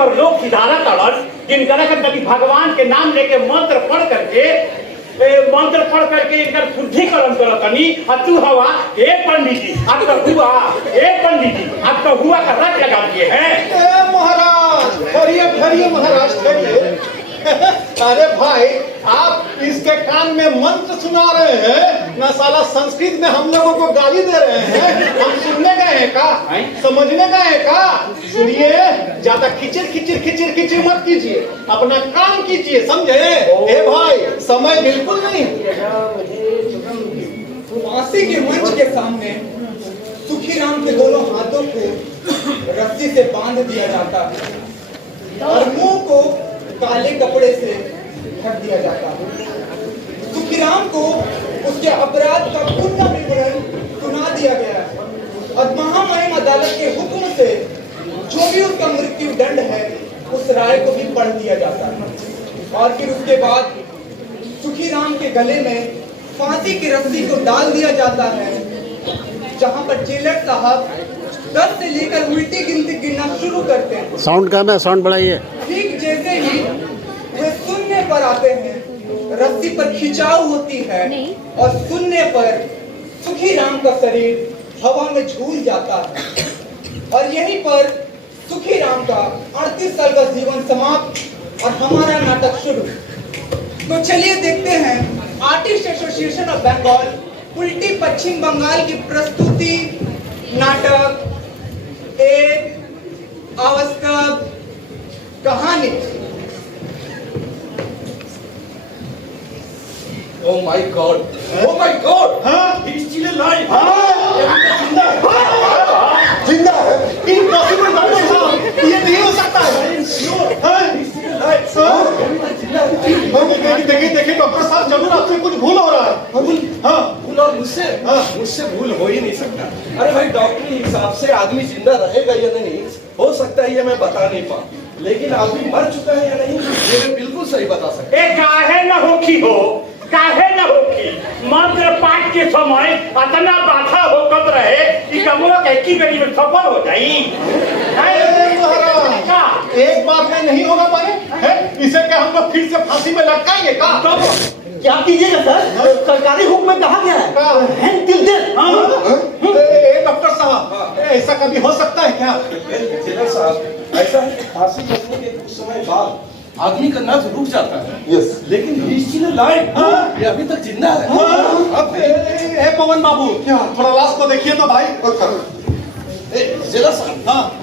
पर लोग सिधारा तड़न जिनका कभी भगवान के नाम लेके मंत्र पढ़ करके इनका शुद्धिकरण करतनी। तू हवा एक पंडित जी आपका हुआ, एक पंडित जी आपका हुआ का रट लगा दिए हैं। महाराज खड़िए खड़िए महाराज खड़िए। अरे भाई आप इसके कान में मंत्र सुना रहे हैं ना, साला संस्कृत में हम लोगों को गाली दे रहे हैं। हम सुनने गए हैं का, समझने गए हैं का? सुनिए, ज्यादा खिचर खिचर खिचर खिचर मत कीजिए, अपना काम कीजिए, समझे? ए भाई समय बिल्कुल नहीं। फांसी के मंच के सामने सुखीराम के दोनों हाथों को रस्सी से बांध दिया जाता है और मुंह को काले कपड़े से ढक दिया जाता है। सुखीराम को उसके अपराध का पूर्ण विवरण सुना दिया गया है और महामहिम अदालत के हुक्म से जो भी उसका मृत्यु दंड है उस राय को भी पढ़ दिया जाता है। और फिर उसके बाद सुखीराम के गले में फांसी की रस्सी को डाल दिया जाता है, जहां पर जेलर साहब 10 से लेकर उल्टी गिनती गिनना शुरू करते हैं। साउंड कम है, साउंड बढ़ाइए। ठीक जैसे ही वे सुनने पर आते हैं, रस्सी पर खिंचाव होती है और सुनने पर सुखीराम का शरीर हवा में झूल जाता है और यहीं पर सुखीराम का 38 साल का जीवन समाप्त और हमारा नाटक शुरू। तो चलिए देखते हैं आर्टिस्ट एसोसिएशन ऑफ बंगाल उल्टी पश्चिम बंगाल की प्रस्तुति नाटक एक आवश्यक कहानी। Oh my God! Oh my God! हाँ? He's still alive! जिंदा है? इम्पॉसिबल डॉक्टर साहब, ये नहीं हो सकता है। देखिए डॉक्टर साहब, जरूर आपसे कुछ भूल हो रहा है। भूल और मुझसे भूल हो ही नहीं सकता। अरे भाई, डॉक्टरी हिसाब से आदमी जिंदा रहेगा या नहीं हो सकता है ये मैं बता नहीं पाऊँ, लेकिन आदमी मर चुका है या नहीं ये मैं बिल्कुल सही बता सकता। काहे न होखी हो, काहे न होखी मंत्र पाठ के समय इतना बाधा होकर रहे कि कमवा की बेरी में सफल हो जाई। महाराज एक बार में नहीं होगा पारे, इसे क्या हम लोग फिर से फांसी में लटकाएंगे का? क्या कीजिएगा सर? सरकारी हुक्म में कहा गया है डॉक्टर साहब, ऐसा कभी हो सकता है क्या? जिला साहब, ऐसा है फांसी लगने के कुछ समय बाद आदमी का नब्ज रुक जाता है। यस, लेकिन he is still alive, ये अभी तक जिंदा है। अब पवन बाबू, क्या थोड़ा लाश को देखिए तो भाई। जिला साहब,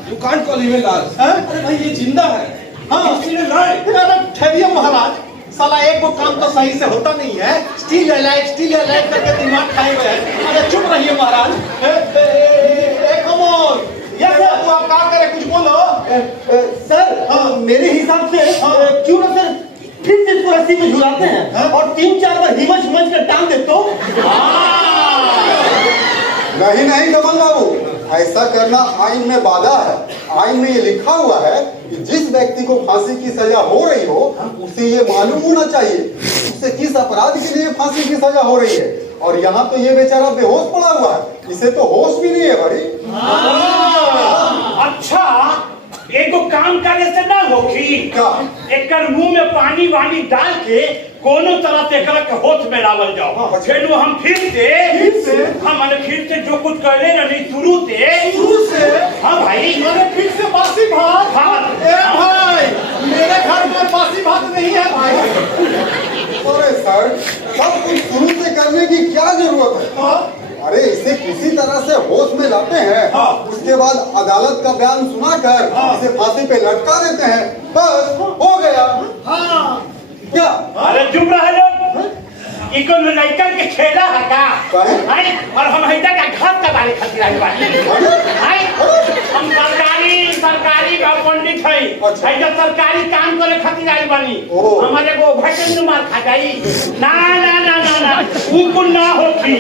you can't call him a lash। अरे भाई ये जिंदा है। He is still alive। अरे ठहरिए महाराज, साला एक वो काम तो सही से होता नहीं है। स्टिल अलाइव करके दिमाग खाए हुए हैं। अरे चुप रहिए महाराज। कमोन, ये तो आप क्या करें, कुछ बोलो। सर मेरे हिसाब से क्यों ना सर फिर से इसको रस्सी में झुलाते हैं और 3-4 बार हिमच हिमच कर टांग दे तो। नहीं कमल बाबू, ऐसा करना आइन में बाधा है। आइन में ये लिखा हुआ है कि जिस व्यक्ति को फांसी की सजा हो रही हो उसे ये मालूम होना चाहिए उसे किस अपराध के लिए फांसी की सजा हो रही है। और यहाँ तो ये बेचारा बेहोश पड़ा हुआ है, इसे तो होश भी नहीं है भाई। अच्छा, एगो काम करे से ना होखी क्या? एक मुंह में पानी वानी डाल के कोनो तरह से कर के होश में लावल जाओ। फिर हम फिर से जो कुछ करे ना नहीं शुरू से। हाँ भाई, मैंने फिर से बासी भात। भाई मेरे घर में बासी भात नहीं है भाई। अरे सर, सब कुछ शुरू से करने की क्या जरूरत है? अरे इसे किसी तरह से होश में लाते हैं, उसके बाद अदालत का बयान सुनाकर इसे फांसी पे लटका देते हैं, बस हो गया। क्या? अरे चुप रह लो, इको लड़का के खेला है का? और हम हैदा का घात का बारे खातिर आए बानी। हम सरकारी का पंडित है, हैदा सरकारी काम करे खातिर आए बानी। हमारे को भटन मार खा जाई। ना उनको ना होती।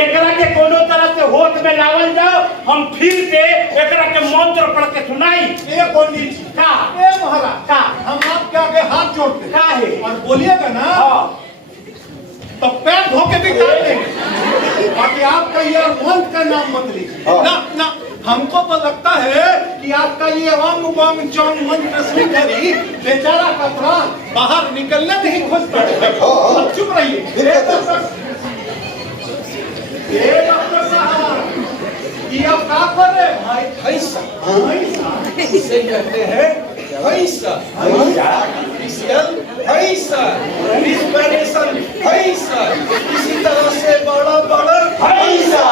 एकरा के कोनो तरह से होश में लावल जाओ, हम फिर से एकरा के मंत्र पढ़ के सुनाई। ए पंडित जी का, ए महाराज का, हम आपके आगे हाथ जोड़ते का है और बोलिएगा ना तो पैर धो के भी काट देंगे। बाकी आप कहिए और मंत्र का नाम मत लीजिए। ना हमको तो लगता है कि आपका ये वांग वांग चौंग मंत्र सुनकर ही बेचारा का प्राण बाहर निकलने नहीं खोजता है। अब चुप रहिए। ये डॉक्टर साहब, ये आप क्या कर रहे हैं भाई? भैंसा भैंसा? इसे कहते हैं भैंसा, भैंसा, रिस्पिरेशन भैंसा, इसी तरह से बड़ा बड़ा भैंसा,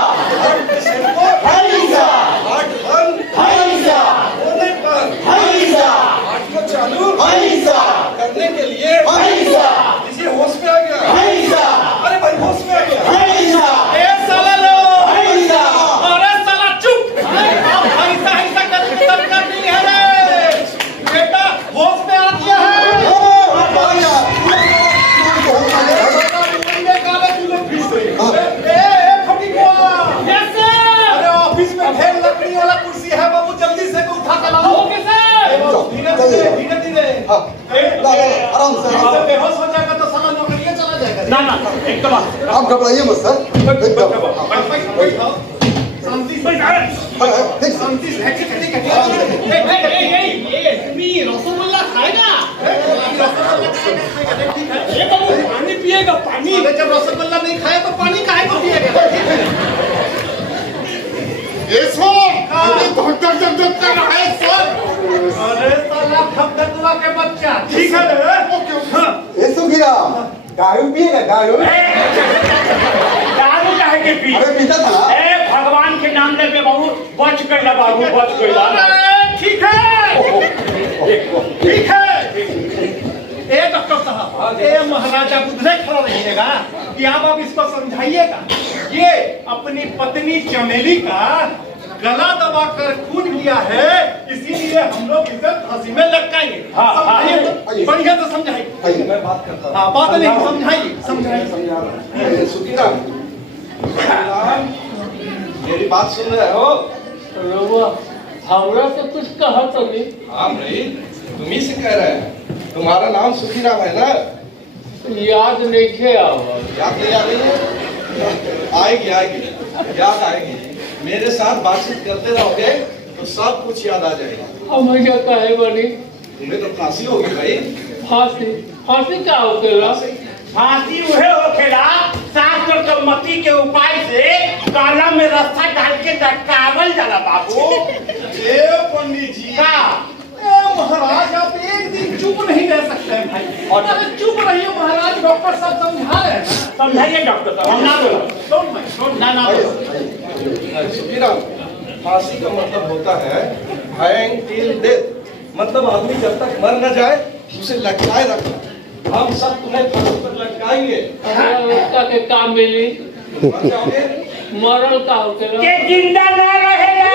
भैंसा, हार्ट बंद भैंसा, होने पर भैंसा, हार्ट को चालू भैंसा, करने के लिए भैंसा, इसे होश में आ गया। भैंसा, अरे भाई होश में आ गया। भैंसा, ए साला लो, भैंसा, अरे साला चुप। आप भैंसा ऐसा करके तब कर नहीं है रे। बेटा होश में आ गया है। अरे ऑफिस में ढेर लकड़ी वाला कुर्सी है बाबू, जल्दी से उठा के लाओ। धीरे धीरे आराम से। बेहोश हो जाएगा तो साला नौकरियां चला जाएगा। ना ना एकदम आप घबराइए मत सर, एकदम शांति से शांति से रसगुल्ला खाएगा? पानी पिएगा? पानी? अरे जब रसगुल्ला नहीं खाया तो पानी काहे को पिएगा? अरे साला खपदकुआ के बच्चा, ठीक है रे? ये सुखीराम, दारू पिएगा दारू? दारू काहे के पी? अरे पीता था ना। ए भगवान के नाम ले बाबू, बच गइला बाबू, बच गइला। अरे ठीक है, ठीक है। ए डॉक्टर साहब, ए महाराजा बुधरे खड़ा रहिएगा कि आप इसको समझाइएगा। ये अपनी पत्नी चमेली का गला दबाकर खून किया है, इसीलिए हम लोग इसे फांसी में लटकाएंगे। समझाइए, बढ़िया से समझाइए। आइए। मैं बात करता हूँ। हाँ, बात नहीं, समझाइए। सुखीराम, मेरी बात सुन रहे हो? हमरा से कुछ कहा तो नहीं। हाँ भाई, तुम ही से कह रहे हैं। तुम्हारा नाम सुखीराम है ना? याद नहीं खे आवा। याद नहीं आ रही है? आएगी आएगी, याद आएगी। मेरे साथ बातचीत करते रहोगे तो सब कुछ याद आ जाएगा। हम क्या कहे बनी? तुम्हें तो फांसी होगी भाई। फांसी? फांसी क्या होकेला? फांसी उहे होखेला शास्त्र के मति के उपाय से काला में रस्सा डाल के लटकावल जाला बाबू। ए पंडित जी, का ए महाराज, आप एक दिन चुप नहीं रह सकते हैं भाई। अरे चुप रहिए महाराज, डॉक्टर साहब समझा रहे हैं ना। समझाइए डॉक्टर साहब, हम ना बोला। Don't mind, don't ना ना सुखीराम, फांसी का मतलब होता है हैंग टिल डेथ, मतलब आदमी जब तक मर न जाए उसे लटकाए रखना। हम सब तुम्हें फांसी पर लटकाएंगे। उसका के काम मिली? मर जाओगे? मरल का होकेला? के जिंदा ना रहेला,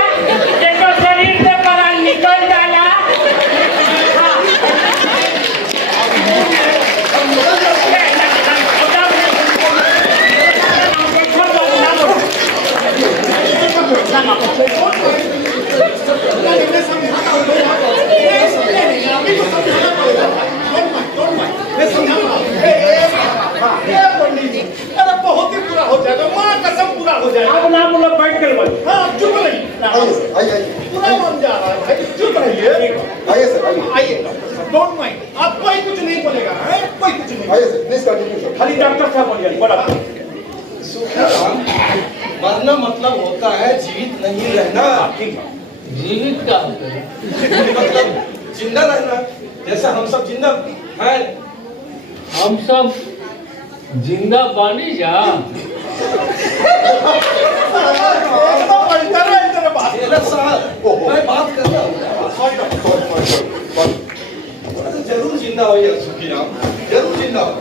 जेको शरीर से प्राण निकल जाला। हाँ। अरे बहुत ही बुरा हो जाएगा, माँ कसम पूरा हो जाएगा। अब ना बोला, बैठ कर बोल। हाँ, चुप रहिए। आइए। पूरा मन जा रहा है भाई, चुप रहिए। आइए सर, आइए। आइए डॉक्टर साहब, डोंट माइंड। आप कोई कुछ नहीं बोलेगा, हैं? कोई कुछ नहीं। आइए सर, प्लीज कंटिन्यू सर। खाली डॉक्टर साहब बोलिए, बोला। सुखीराम, मरना मतलब होता है जीवित नहीं रहना। जीवित का होकेला? मतलब जिंदा रहना, जैसा हम सब जिंदा हैं। हम सब जिंदा बानी जा। एकदम पलटा रहा है तेरे बात। टेलर साहब, मैं बात कर रहा हूँ। जरूर जिंदा हो यार सुखीराम, जरूर जिंदा हो।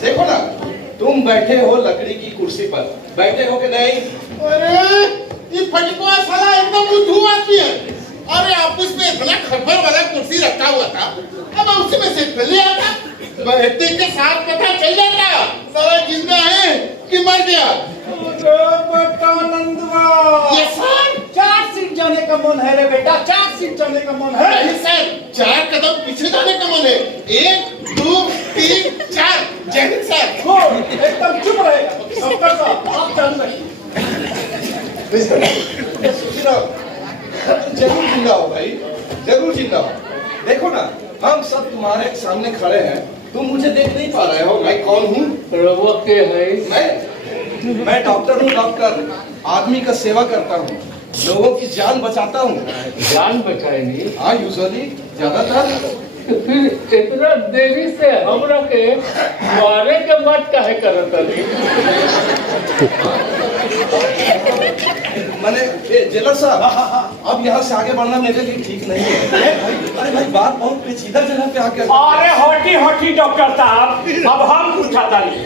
देखो ना, तुम बैठे हो लकड़ी की कुर्सी पर, बैठे हो कि नहीं? अरे ये फटकुआ साला एकदम बुद्धू आदमी है। अरे ऑफिस में इतना खबर वाला कुर्सी रखा हुआ था, अब उसी में से ले आता, बैठने के साथ पता चल जाता साला जिंदा है कि मर गया। बेटा नंदवा, ये सर, 4 सीट जाने का मन है रे बेटा, 4 सीट जाने का मन है। नहीं सर, 4 कदम पीछे जाने का मन है। 1 2 3 4, जय हिंद सर। हो, एकदम चुप रहेगा। डॉक्टर साहब, आप जान रहे हैं। Please continue. सुखीराम, जिंदा हो भाई, जरूर जिंदा हो। देखो ना, हम सब तुम्हारे सामने खड़े हैं, तुम मुझे देख नहीं पा रहे हो। मैं कौन हूँ? रवा के है। मैं डॉक्टर हूँ, डॉक्टर। आदमी का सेवा करता हूँ, लोगों की जान बचाता हूँ। जान बचाएंगी? हाँ, यूजुअली, ज्यादातर। तो फिर इतना देरी से हमरा के मारे के बात काहे करत हली? मैंने जेलर साहब, अब यहाँ से आगे बढ़ना मेरे लिए ठीक नहीं है। अरे भाई, बात बहुत पेचीदा जगह पे आके। अरे हटी हटी डॉक्टर साहब, अब हम पूछा तानी।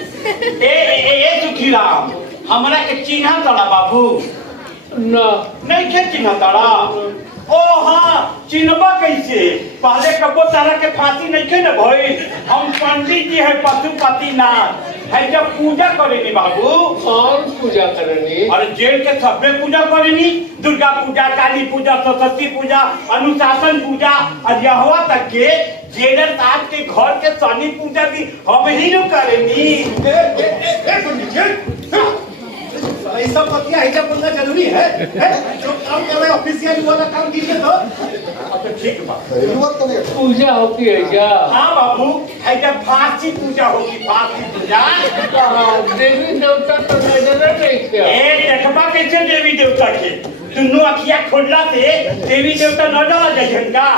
ए सुखीराम, हमरा के चिन्हा तड़ा बाबू? ना, नहीं के चिन्हा तड़ा? ओ हाँ, चिन्हबा कैसे? पहले कबो तारा के फांसी नहीं थे न भाई। हम पंडित जी है, पशुपतिनाथ है, जब पूजा करेनी बाबू। और पूजा करनी? अरे जेल के सबे पूजा करेनी, दुर्गा पूजा, काली पूजा, सरस्वती पूजा, अनुशासन पूजा, और यहाँ तक के जेलर साहब के घर के शनि पूजा भी हम ही न करेनी। ये सब बतिया हिजा बोलना जरूरी है? जो काम कर रहे ऑफिशियल वाला काम कीजिए तो। तो ठीक बात। जरूरत करेगा। पूजा होती है क्या? हाँ बाबू, है जब फांसी पूजा होगी, फांसी पूजा। देवी देवता तो नजर नहीं क्या? देखबा कैसे देवी देवता के दुनू अखिया खोलला से देवी देवता नजर आ जाए का?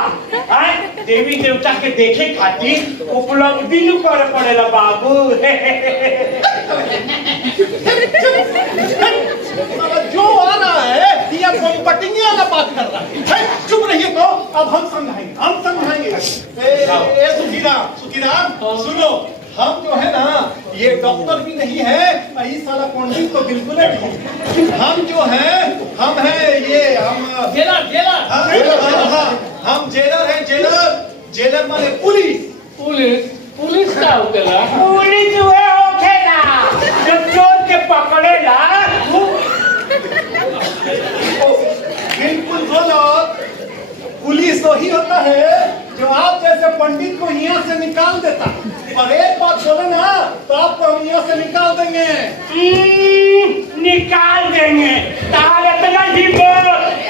देवी देवता के देखे खातिर उपलब्धि न करे पड़ेला बाबू। जो आ रहा है ये पंपटिंग वाला बात कर रहा है। चुप रहिए तो, अब हम समझाएंगे। ए सुखीराम, सुनो, हम जो है ना, ये डॉक्टर भी नहीं है, इस साला पंडित तो बिल्कुल नहीं। हम जो है, हम जेलर हैं, जेलर माने पुलिस का होकेला? पुलिस हुए होखेला जो चोर के पकड़ेला। बिल्कुल बोलो, पुलिस वही होता है जो आप जैसे पंडित को यहाँ से निकाल देता। और एक बात बोले ना, तो आपको हम यहाँ से निकाल देंगे। निकाल देंगे? तार इतना ही बोल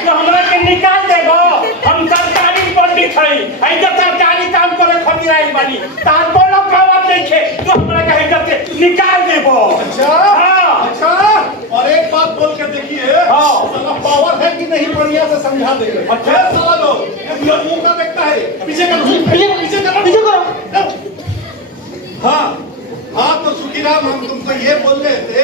तो हमरा के निकाल देबो? हम सरकारी पंडित है, जो सरकारी काम करे खातिर आइल बानी। तार बोलो कहवा देखे तो हमरा के इधर से निकाल देबो। अच्छा, अच्छा। और एक बात बोल के देखिए, साला पावर है कि नहीं, बढ़िया से समझा देंगे। अच्छा साला लोग, मुंह का देखता है, पीछे करो। हाँ, तो सुखीराम, हम तुमको ये बोल रहे थे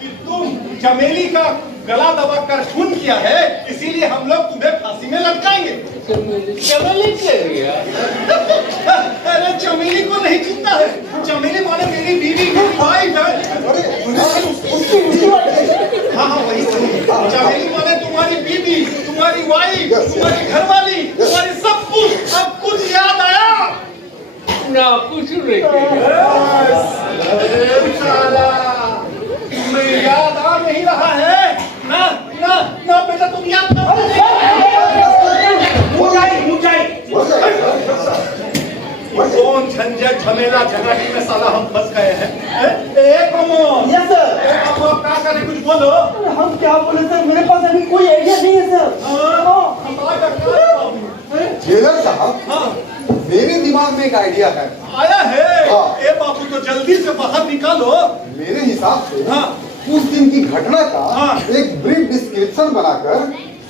कि तुम चमेली का गला दबाकर खून किया है, इसीलिए हम लोग तुम्हें फांसी में लटकाएंगे। चमेली क्या गया? अरे चमेली को नहीं चिंता है, चमेली माने मेरी बीवी की वाइफ है। हाँ, वही। चमेली माने तुम्हारी बीवी, तुम्हारी वाइफ, तुम्हारी घरवाली, तुम्हारी सब कुछ। अब कुछ याद आया? ना, कुछ नहीं। तुम्हें याद आ नहीं रहा है ना? ना बेटा, तुम याद ना। कौन झंझट झमेला झगड़ा में साला हम फंस गए हैं। Yes sir. अब क्या करें, कुछ बोलो। हम क्या बोले सर, मेरे पास अभी कोई आइडिया नहीं है सर। जेलर साहब, मेरे दिमाग में एक आइडिया है। आया है? हाँ। ए बाबू, तो जल्दी से बाहर निकालो। मेरे हिसाब से हाँ। उस दिन की घटना का हाँ। एक ब्रीफ डिस्क्रिप्शन बनाकर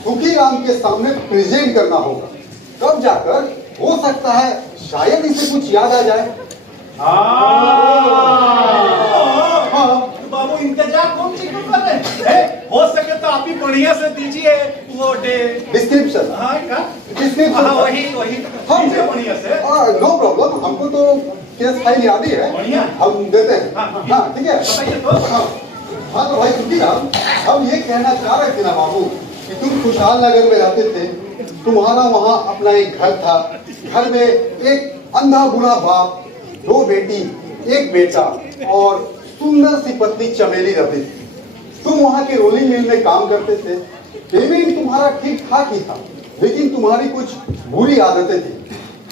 सुखीराम के सामने प्रेजेंट करना होगा। तब जाकर हो सकता है शायद इसे कुछ याद आ जाए। बाबू, इंतजार कौन सी क्यों कर रहे हैं? हो सके तो आप ही बढ़िया से दीजिए वो डिस्क्रिप्शन। हाँ, क्या डिस्क्रिप्शन? वही हम दीजिए बढ़िया से। नो प्रॉब्लम, हमको तो केस फाइल याद ही है, बढ़िया। हम देते हैं। हाँ, ठीक है। बताइए तो। हाँ, तो भाई सुखीराम, हम ये कहना चाह रहे थे ना बाबू कि तुम खुशहाल नगर में रहते थे, तुम्हारा वहाँ अपना एक घर था। घर में एक अंधा बूढ़ा बाप, 2 बेटी, 1 बेटा और सुंदर सी पत्नी चमेली रहती थी। तुम वहाँ के रोलिंग मिल में काम करते थे। पेमेंट तुम्हारा ठीक ठाक ही था, लेकिन तुम्हारी कुछ बुरी आदतें थी।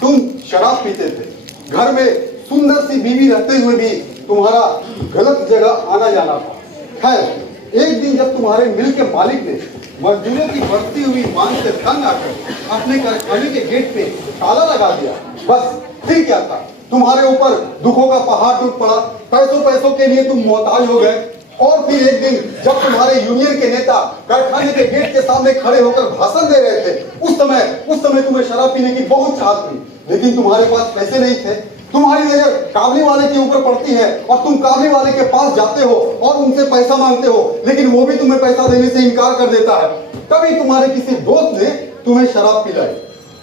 तुम शराब पीते थे। घर में सुंदर सी बीवी रहते हुए भी तुम्हारा गलत जगह आना जाना था। खैर, एक दिन जब तुम्हारे मिल के मालिक ने मजदूरों की बढ़ती हुई मांग से तंग आकर अपने कारखाने के गेट पे ताला लगा दिया। बस फिर क्या था, तुम्हारे ऊपर दुखों का पहाड़ टूट पड़ा, पैसों के लिए तुम मोहताज हो गए। और फिर एक दिन जब तुम्हारे यूनियन के नेता कारखाने के गेट के सामने खड़े होकर भाषण दे रहे थे, उस समय तुम्हें शराब पीने की बहुत चाहत थी, लेकिन तुम्हारे पास पैसे नहीं थे। तुम्हारी नजर काबली वाले के ऊपर पड़ती है और तुम काबली वाले के पास जाते हो और उनसे पैसा मांगते हो, लेकिन वो भी तुम्हें पैसा देने से इनकार कर देता है। तभी तुम्हारे किसी दोस्त ने तुम्हें शराब पिलाई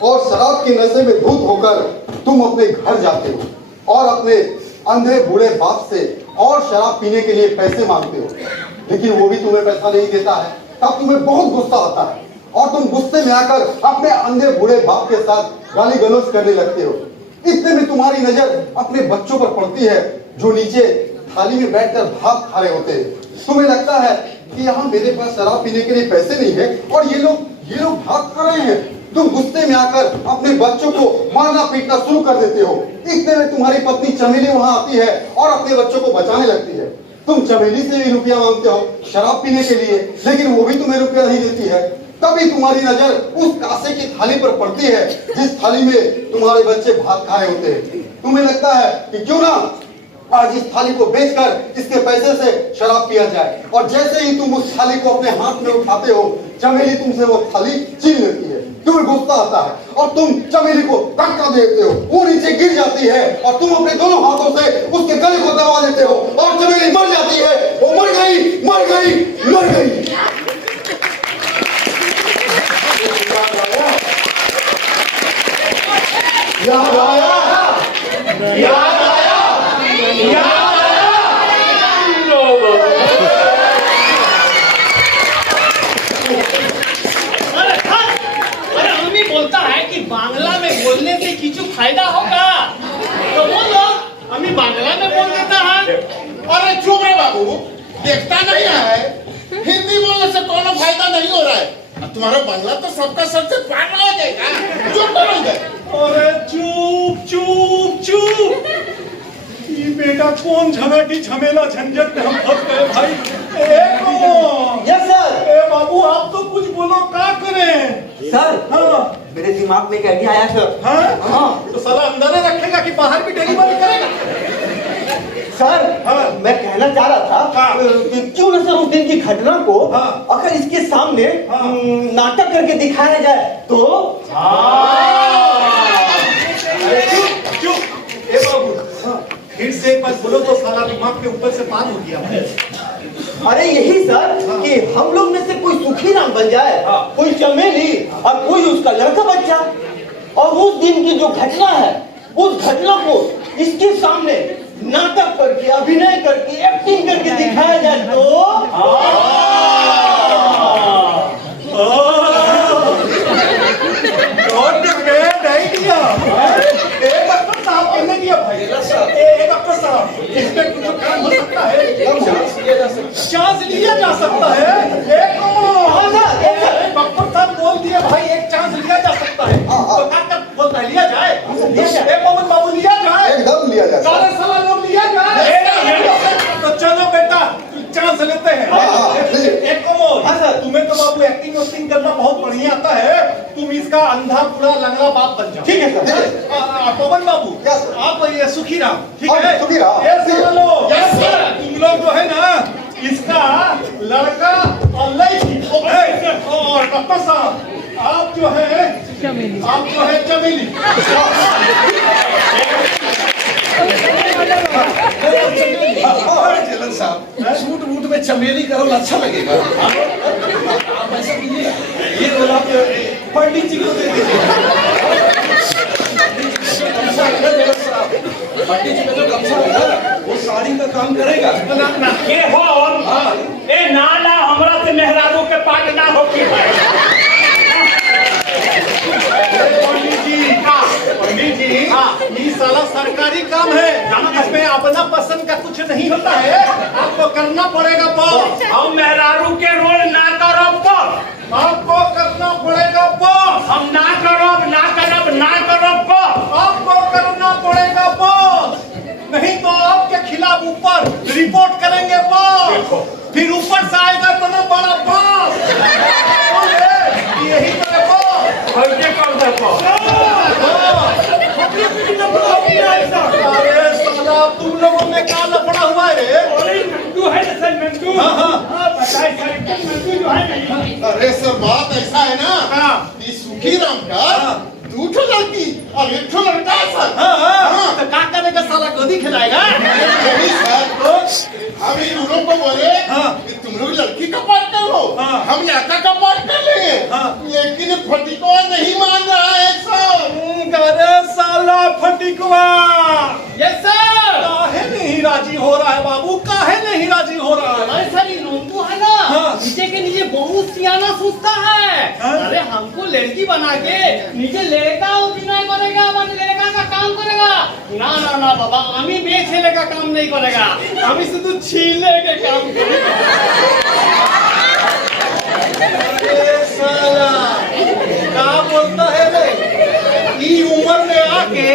और शराब के नशे में धुत होकर तुम अपने घर जाते हो और अपने अंधे बूढ़े बाप से और शराब पीने के लिए पैसे मांगते हो, लेकिन वो भी तुम्हें पैसा नहीं देता है। तब तुम्हें बहुत गुस्सा आता है और तुम गुस्से में आकर अपने अंधे बूढ़े बाप के साथ गाली गलौज करने लगते हो। इतने में तुम्हारी नजर अपने बच्चों पर पड़ती है जो नीचे थाली में बैठकर भात खा रहे होते हैं। तुम्हें लगता है कि यहाँ मेरे पास शराब पीने के लिए पैसे नहीं है और ये लोग भात खा रहे हैं। तुम गुस्से में आकर अपने बच्चों को मारना पीटना शुरू कर देते हो। इतने में तुम्हारी पत्नी चमेली वहां आती है और अपने बच्चों को बचाने लगती है। तुम चमेली से भी रुपया मांगते हो शराब पीने के लिए, लेकिन वो भी तुम्हें रुपया नहीं देती है। तभी तुम्हारी नजर उस कासे की थाली पर पड़ती है जिस थाली में तुम्हारे बच्चे भात खा रहे होते हैं। तुम्हें लगता है कि क्यों ना आज इस थाली को बेचकर इसके पैसे से शराब पिया जाए, और जैसे ही तुम उस थाली को अपने हाथ में उठाते हो, चमेली तुमसे वो थाली छीन लेती है। तुम्हें गुस्सा आता है और तुम चमेली को धक्का देते हो, वो नीचे गिर जाती है और तुम अपने दोनों हाथों से उसके गले को दबा देते हो और चमेली मर जाती है। वो मर गई, मर गई, मर गई। याद आया, याद आया, याद आया। अरे अम्मी बोलता है कि बांग्ला में बोलने से किसी फायदा होगा, तो बोलो। अम्मी बांग्ला में बोल देता है। अरे चुप रे बाबू, देखता नहीं है हिंदी बोलने से कोनो फायदा नहीं हो रहा है। तुम्हारा बांग्ला तो सबका सबसे पार हो जाएगा। चुप करो। अरे चुप चुप चुप। ये बेटा कौन झमेटी झमेला झंझट में हम फंस गए भाई। Yes sir. ए बाबू आप तो कुछ बोलो, क्या करें सर? हाँ मेरे दिमाग में एक आइडिया आया सर। हाँ तो साला अंदर रखेगा कि बाहर भी डिलीवरी करेगा? सर हाँ। मैं कहना चाह रहा था हाँ। कि क्यों न सर उस दिन की घटना को हाँ। अगर इसके सामने हाँ। नाटक करके दिखाया जाए तो। अरे चुप चुप। ए बाबू फिर से एक बार बोलो तो साला दिमाग के ऊपर से पार हो गया। अरे यही सर कि हम लोग में से कोई सुखी राम बन जाए, हाँ। कोई चमेली और कोई उसका लड़का बच्चा, और उस दिन की जो घटना है उस घटना को इसके सामने नाटक करके, अभिनय करके, एक्टिंग करके दिखाया जाए तो। डॉक्टर साहब इसमें कुछ काम हो सकता है, चांस लिया जा सकता है। डॉक्टर साहब बोल दिए भाई एक चांस लिया जा सकता है, तो क्या बोलता है लिया जाए? पवन बाबू लिया जाए, एकदम लिया जाए। सारे सवा लोग लिया जाए। तो चलो बेटा चांस लेते हैं। एक और तुम्हें तो बाबू एक्टिंग वक्टिंग करना बहुत बढ़िया आता है, तुम इसका अंधा पूरा लंगड़ा बाप बन जाओ। ठीक है सर। पवन बाबू आप ये सुखीराम, ठीक है? सुखीराम। तुम लोग जो है ना इसका लड़का और लड़की, और डॉक्टर साहब आप जो है चमेली। जलन साहब सूट वूट में चमेली करो अच्छा लगेगा। आप ऐसा कीजिए, ये रोल आप पंडित जी को दे दीजिए। पंडित जी का जो गमछा है ना वो साड़ी का काम करेगा। के हो ए नाला हमरा से मेहरारू के पाट ना हो की भाई। पंडित जी ये साला सरकारी काम है, इसमें अपना पसंद का कुछ नहीं होता है, आपको करना पड़ेगा बॉस। हम मेहरारू के रोल ना करब बॉस, आपको करना पड़ेगा बॉस। हम ना करब बॉस, आपको करना पड़ेगा बॉस, नहीं तो आपके खिलाफ ऊपर रिपोर्ट करेंगे बॉस। फिर ऊपर से आएगा तो ना बड़ा बॉस। लोगों में क्या लफड़ा हुआ है रे? अरे नंदू है ना सर, नंदू। हाँ, हाँ। बताए सर, नंदू जो है नहीं। अरे सर बात ऐसा है ना हाँ। कि सुखी राम का हाँ। 2 ठो लड़की और 1 ठो लड़का है सर। हाँ, हाँ। हाँ। तो क्या करेगा साला, गोदी खिलाएगा? यही सर हम इन लोगों को बोले हाँ। कि तुम लोग लड़की का पार्टनर हो, हाँ। हम लड़का का पार्टनर लेंगे। हाँ। लेकिन फटिकवा नहीं मान रहा है सर। अरे साला फटिकवा, यस सर। काहे नहीं राजी हो रहा है बाबू, काहे नहीं राजी हो रहा है? अरे सर ये नोंदू है ना, हाँ। नीचे के नीचे बहुत सियाना सोचता है। हाँ। अरे हमको लड़की बना के नीचे लड़का अभिनय करेगा, माने लड़का का काम करेगा। ना ना ना बाबा, हमी बेचेले का काम नहीं करेगा, हमी शुद्ध छीले के काम करेगा। अरे साला क्या बोलता है रे? ई उम्र में आके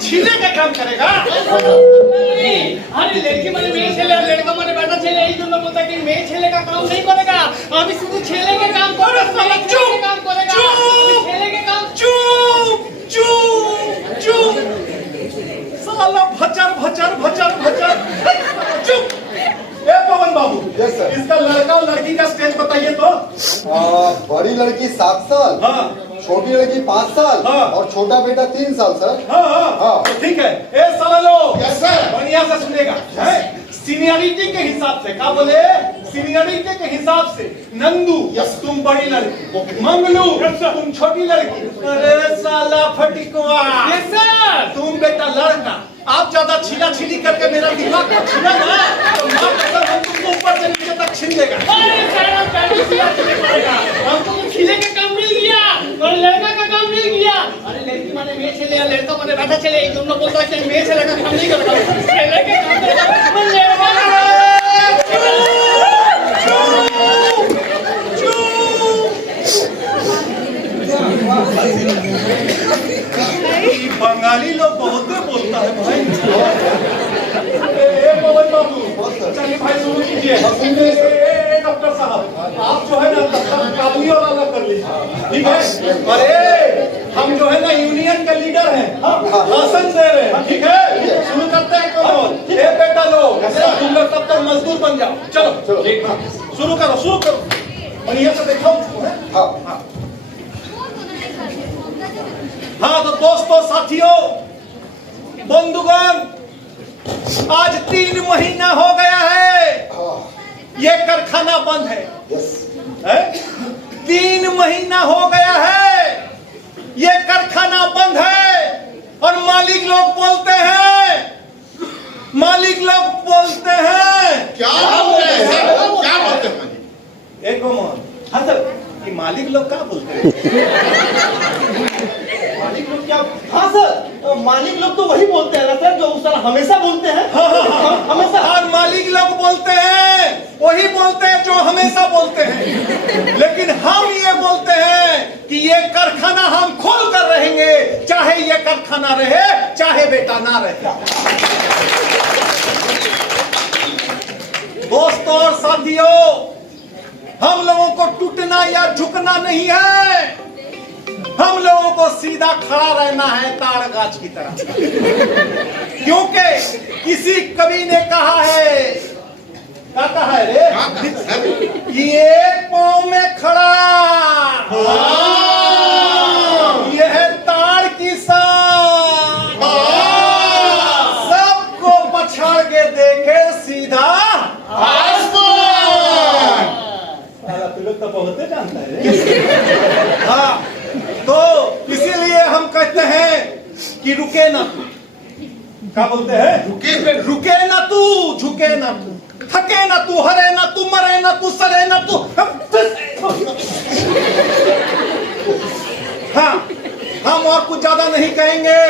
छीले का काम करेगा? अरे लड़की माने मैं छेले और लड़का माने बेटा छेले, यही दोनों बोलता कि मैं छेले का काम नहीं करेगा, हमी शुद्ध छेले के काम करेगा। चुप, काम करेगा, चुप, छेले के काम। चुप चुप चुप, साला भचर भचर भचर भचर, चुप। ए पवन बाबू, Yes, sir. इसका लड़का और लड़की का स्टेज बताइए तो। बड़ी लड़की 7 साल, हाँ। छोटी लड़की 5 साल हाँ। और छोटा बेटा 3 साल सर। हाँ, हाँ, हाँ। तो ठीक है। ए साला लोग, यस सर। बढ़िया से सुनेगा। सीनियरिटी के हिसाब से, क्या बोले? सीनियरिटी के हिसाब से नंदू तुम बड़ी लड़की, मंगलू तुम छोटी लड़की, अरे साला फटिकवा यस सर। तुम बेटा लड़का। आप ज्यादा छीला छीली करके मेरा दिमाग को छीला ना, तो माँ कसम हम तुमको ऊपर से नीचे तक छीन देगा। अरे सर हम पहले से याद नहीं पड़ेगा, हमको तो छीले का काम मिल गया और लड़का का काम मिल गया। अरे लड़की माने मैं छेले और लड़का माने बेटा छेले, एक दोनों बोलता है कि मैं छेले का काम नहीं करता, छेले के काम करेगा, मैं लड़का बंगाली लोग बहुत बोलता है भाई। ए पवन बाबू, चलिए भाई शुरू कीजिए। डॉक्टर साहब, आप जो है ना तब आदमी और अलग कर लीजिए, ठीक है? अरे हम जो है ना यूनियन के लीडर हैं, भाषण दे रहे हैं, ठीक है? शुरू करते हैं कौन? ए बेटा लोग, तुम लोग तब तक मजदूर बन जाओ। चलो ठीक, शुरू करो शुरू करो। बढ़िया से देखो। हाँ हाँ, तो दोस्तों साथियों बंधुगण, आज 3 महीना हो गया है ये कारखाना बंद है। है? 3 महीना हो गया है ये कारखाना बंद है और मालिक लोग बोलते हैं क्या बोल रहे हैं सर? क्या बोलते हैं? एक हाँ सर, कि मालिक लोग क्या बोलते हैं? मालिक लोग क्या? हाँ सर, मालिक लोग तो वही बोलते हैं ना सर, जो उस तरह हमेशा बोलते हैं। हमेशा। और मालिक लोग बोलते हैं वही बोलते हैं जो हमेशा बोलते हैं, लेकिन हम ये बोलते हैं कि ये कारखाना हम खोल कर रहेंगे, चाहे ये कारखाना रहे चाहे बेटा ना रहे। दोस्तों और साथियों, हम लोगों को टूटना या झुकना नहीं है, हम लोगों को सीधा खड़ा रहना है ताड़ गाछ की तरह। क्योंकि किसी कवि ने कहा है, क्या कहा है रे? कि एक पांव में खड़ा यह है ताड़ की शान, सबको पछाड़ के देखे सीधा आसमान। तू लोग तो बहुत जानता है। हाँ, तो इसीलिए हम कहते हैं कि रुके ना तू। क्या बोलते हैं? रुके ना तू, झुके ना तू, थके ना तू, हरे ना तू, मरे ना तू, सरे ना तू। हाँ, हम और कुछ ज्यादा नहीं कहेंगे,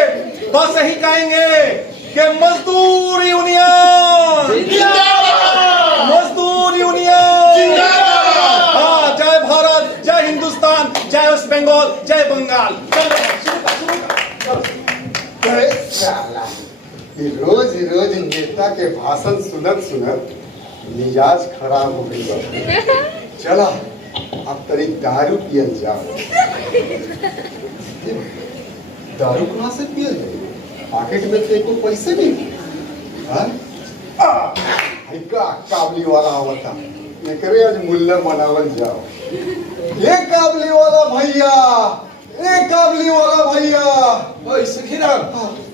बस यही कहेंगे कि मजदूर यूनियन, मजदूर यूनियन, हाँ, जय भारत, जय हिंदुस्तान, जय वेस्ट बंगाल, जय बंगाल। रोज नेता के भाषण सुनत मिजाज खराब हो गई बा। चला अब तरी दारू पियल जाओ। दारू कहाँ से पियल जाए? पॉकेट में थे तो पैसे नहीं। हाँ? का काबली वाला आवता एकरे आज मूल्य मनावल जाओ। ये काबली वाला भैया, ए काबली वाला भैया। ओए सुखीराम,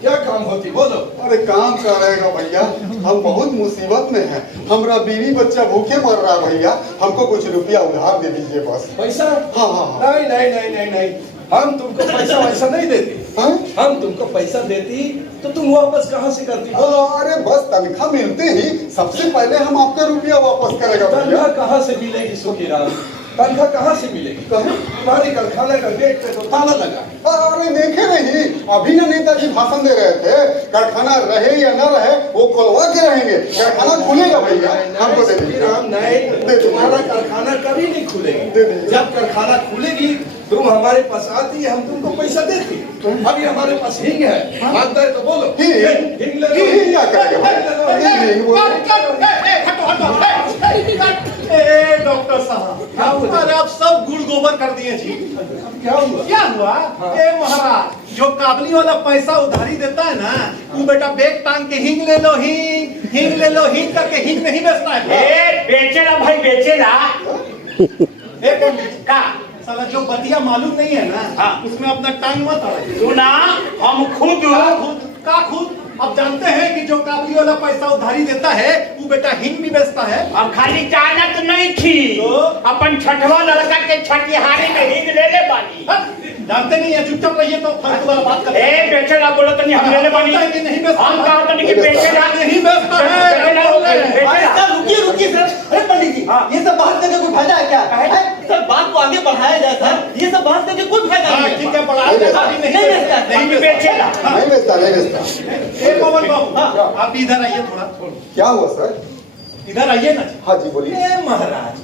क्या काम होती बोलो। अरे काम करेगा भैया, हम बहुत मुसीबत में हैं। हमारा बीवी बच्चा भूखे मर रहा है भैया, हमको कुछ रुपया उधार दे दीजिए बस। पैसा? हाँ हाँ हाँ। नहीं नहीं नहीं नहीं नहीं, हम तुमको पैसा वैसा नहीं देती। हाँ? हम तुमको पैसा देती तो तुम वापस कहाँ से करती? अरे बस तनख्वाह मिलते ही सबसे पहले हम आपका रुपया वापस करेगा भैया। तनख्वाह कहाँ से मिलेगी सुखीराम? तनख्वाह कहाँ से मिलेगी? तुम्हारे कारखाने का गेट पे तो ताला लगा। अरे देखे नहीं, अभी ना नेताजी भाषण दे रहे थे, कारखाना रहे या न रहे वो खुलवा के रहेंगे, कारखाना खुलेगा भैया। हमको दे दीजिए। नहीं, तुम्हारा कारखाना कभी नहीं खुलेगी। जब कारखाना खुलेगी तुम हमारे पास आती, हम तुमको पैसा देती। अभी हमारे पास हिंग है, मांगता है तो बोलो। हिंग ले लो। हिंग क्या करेगा? डॉक्टर साहब, अरे आप सब गुड़ गोबर कर दिए जी। क्या हुआ? क्या हुआ? ए महाराज, जो काबली वाला पैसा उधारी देता है ना, वो बेटा बैग टांग के हिंग ले लो, हिंग ले लो, हिंग करके हिंग नहीं बेचता है। ए बेचेला भाई बेचेला। ए पंडित का साला जो बतिया मालूम नहीं है ना, हाँ। उसमें अपना टांग मत अड़ाइए। सुना, हम खुद खुद अब जानते हैं कि जो काबली वाला पैसा उधारी देता है वो बेटा हिंग भी बेचता है। अब खाली जानत नहीं थी, तो? अपन छठवा लड़का के छठिहारी में हिंग ले ले बानी। जानते नहीं है, चुपचाप रहिए तो फालतू वाला बात करते ए बेचेला बोलो तो नहीं हम ले ले बानी। कि नहीं बेचता? हम कहा तो नहीं कि बेचेला नहीं बेचता है। अरे सर रुकिए रुकिए सर। अरे पंडित जी, हाँ। ये सब बात करके कोई फायदा है क्या? सर बात को आगे बढ़ाया जाए सर, ये सब बात करके कोई फायदा नहीं है। ठीक है, बढ़ा दे, अभी नहीं नहीं बेचता। बेचता। हम बेचेला। नहीं बेचता, नहीं बेचता। ए पवन बाबू, आप भी इधर आइए थोड़ा। क्या हुआ सर? इधर आइए ना। हाँ जी बोलिए। ए महाराज,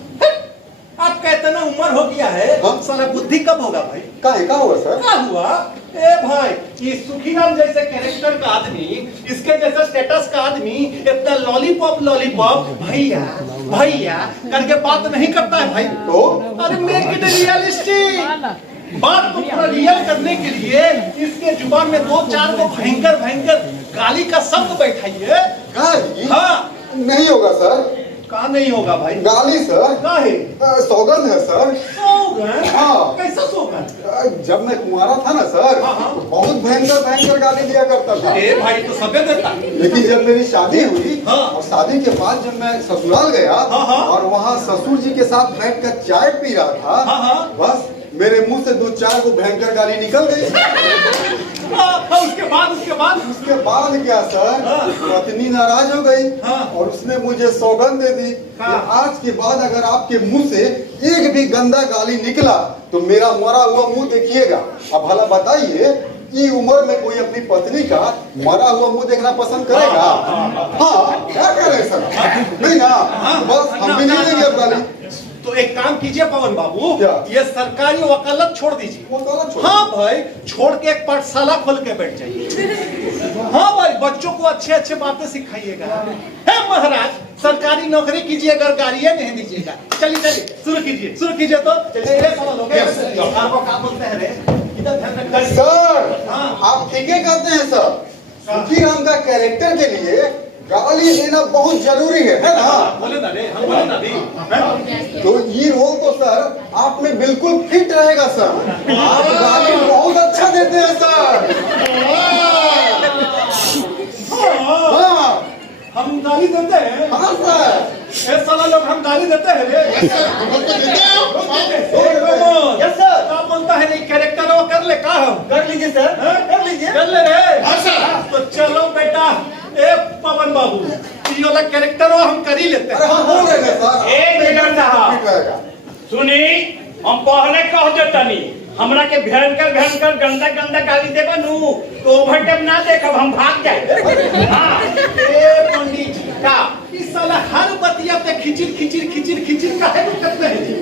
आपका इतना उम्र हो गया है, हाँ? साला बुद्धि कब होगा भाई? क्या हुआ सर? क्या हुआ? ए भाई, ये सुखीराम जैसे कैरेक्टर का आदमी, इसके जैसे स्टेटस का आदमी इतना लॉलीपॉप भैया भैया करके बात नहीं करता है भाई। तो? अरे मेक इट रियलिस्टिक। बात को थोड़ा रियल करने के लिए इसके जुबान में 2-4 को भयंकर गाली का शब्द बैठाइए। गाली? हाँ। नहीं होगा सर। कहा नहीं होगा भाई? गाली सर। काहे? सौगंध है सर। सौगंध? हाँ। कैसा सौगंध? जब मैं कुंवारा था ना सर, हाँ, हाँ। तो बहुत भयंकर गाली दिया करता था। ए भाई तो सबे देता। लेकिन जब मेरी शादी हुई, हाँ। और शादी के बाद जब मैं ससुराल गया, हाँ, हाँ। और वहाँ ससुर जी के साथ बैठकर चाय पी रहा था, हाँ, हाँ। बस मेरे मुंह से 2-4 को भयंकर गाली निकल गई। उसके बाद क्या सर, पत्नी नाराज हो गई, हाँ। और उसने मुझे सौगंध दे दी कि हाँ। आज के बाद अगर आपके मुंह से एक भी गंदा गाली निकला तो मेरा मरा हुआ मुंह देखिएगा। अब भला बताइए, ये उम्र में कोई अपनी पत्नी का मरा हुआ मुंह देखना पसंद करेगा? हाँ, क्या करें सर? नहीं ना, बस हम भी नहीं देंगे अब गाली। तो एक काम कीजिए पवन बाबू, क्या? ये सरकारी वकालत छोड़ दीजिए। वकालत छोड़? हाँ भाई, छोड़ के एक पाठशाला खोल के बैठ जाइए। हाँ भाई, बच्चों को अच्छे बातें सिखाइएगा। है महाराज, सरकारी नौकरी कीजिए, अगर गाड़ियाँ नहीं दीजिएगा। चलिए शुरू कीजिए तो आपको क्या बोलते हैं रे? इधर ध्यान रखना। सर, हाँ। आप ठीक है कहते हैं सर। सुखीराम का कैरेक्टर के लिए गाली देना बहुत जरूरी है ना? बोले ना रे, हम बोले ना रे। तो ये रोल तो सर आप में बिल्कुल फिट रहेगा सर। आप गाली बहुत अच्छा देते हैं सर। हाँ, हम गाली देते हैं? हाँ सर। ए साला लोग हम गाली देते हैं रे। Yes sir. क्या बोलता है नहीं कैरेक्टर वो कर ले का हम? कर लीजिए सर, कर लीजिए। कर ले रे। तो चलो बेटा, ए पवन बाबू, ये वाला कैरेक्टर वो हम कर ही लेते अरे हैं। हम बोल रहे हैं सर। एक मिनट साहब। फिट रहेगा। सुनी, हम पहले कह देतनी हमरा के भयंकर गंदा गाली देबा नु तो ओवरटेप ना देखब, हम भाग जाए। हाँ। ए पंडित जी का इस साला हर बतिया पे खिचिर काहे को करते हैं जी?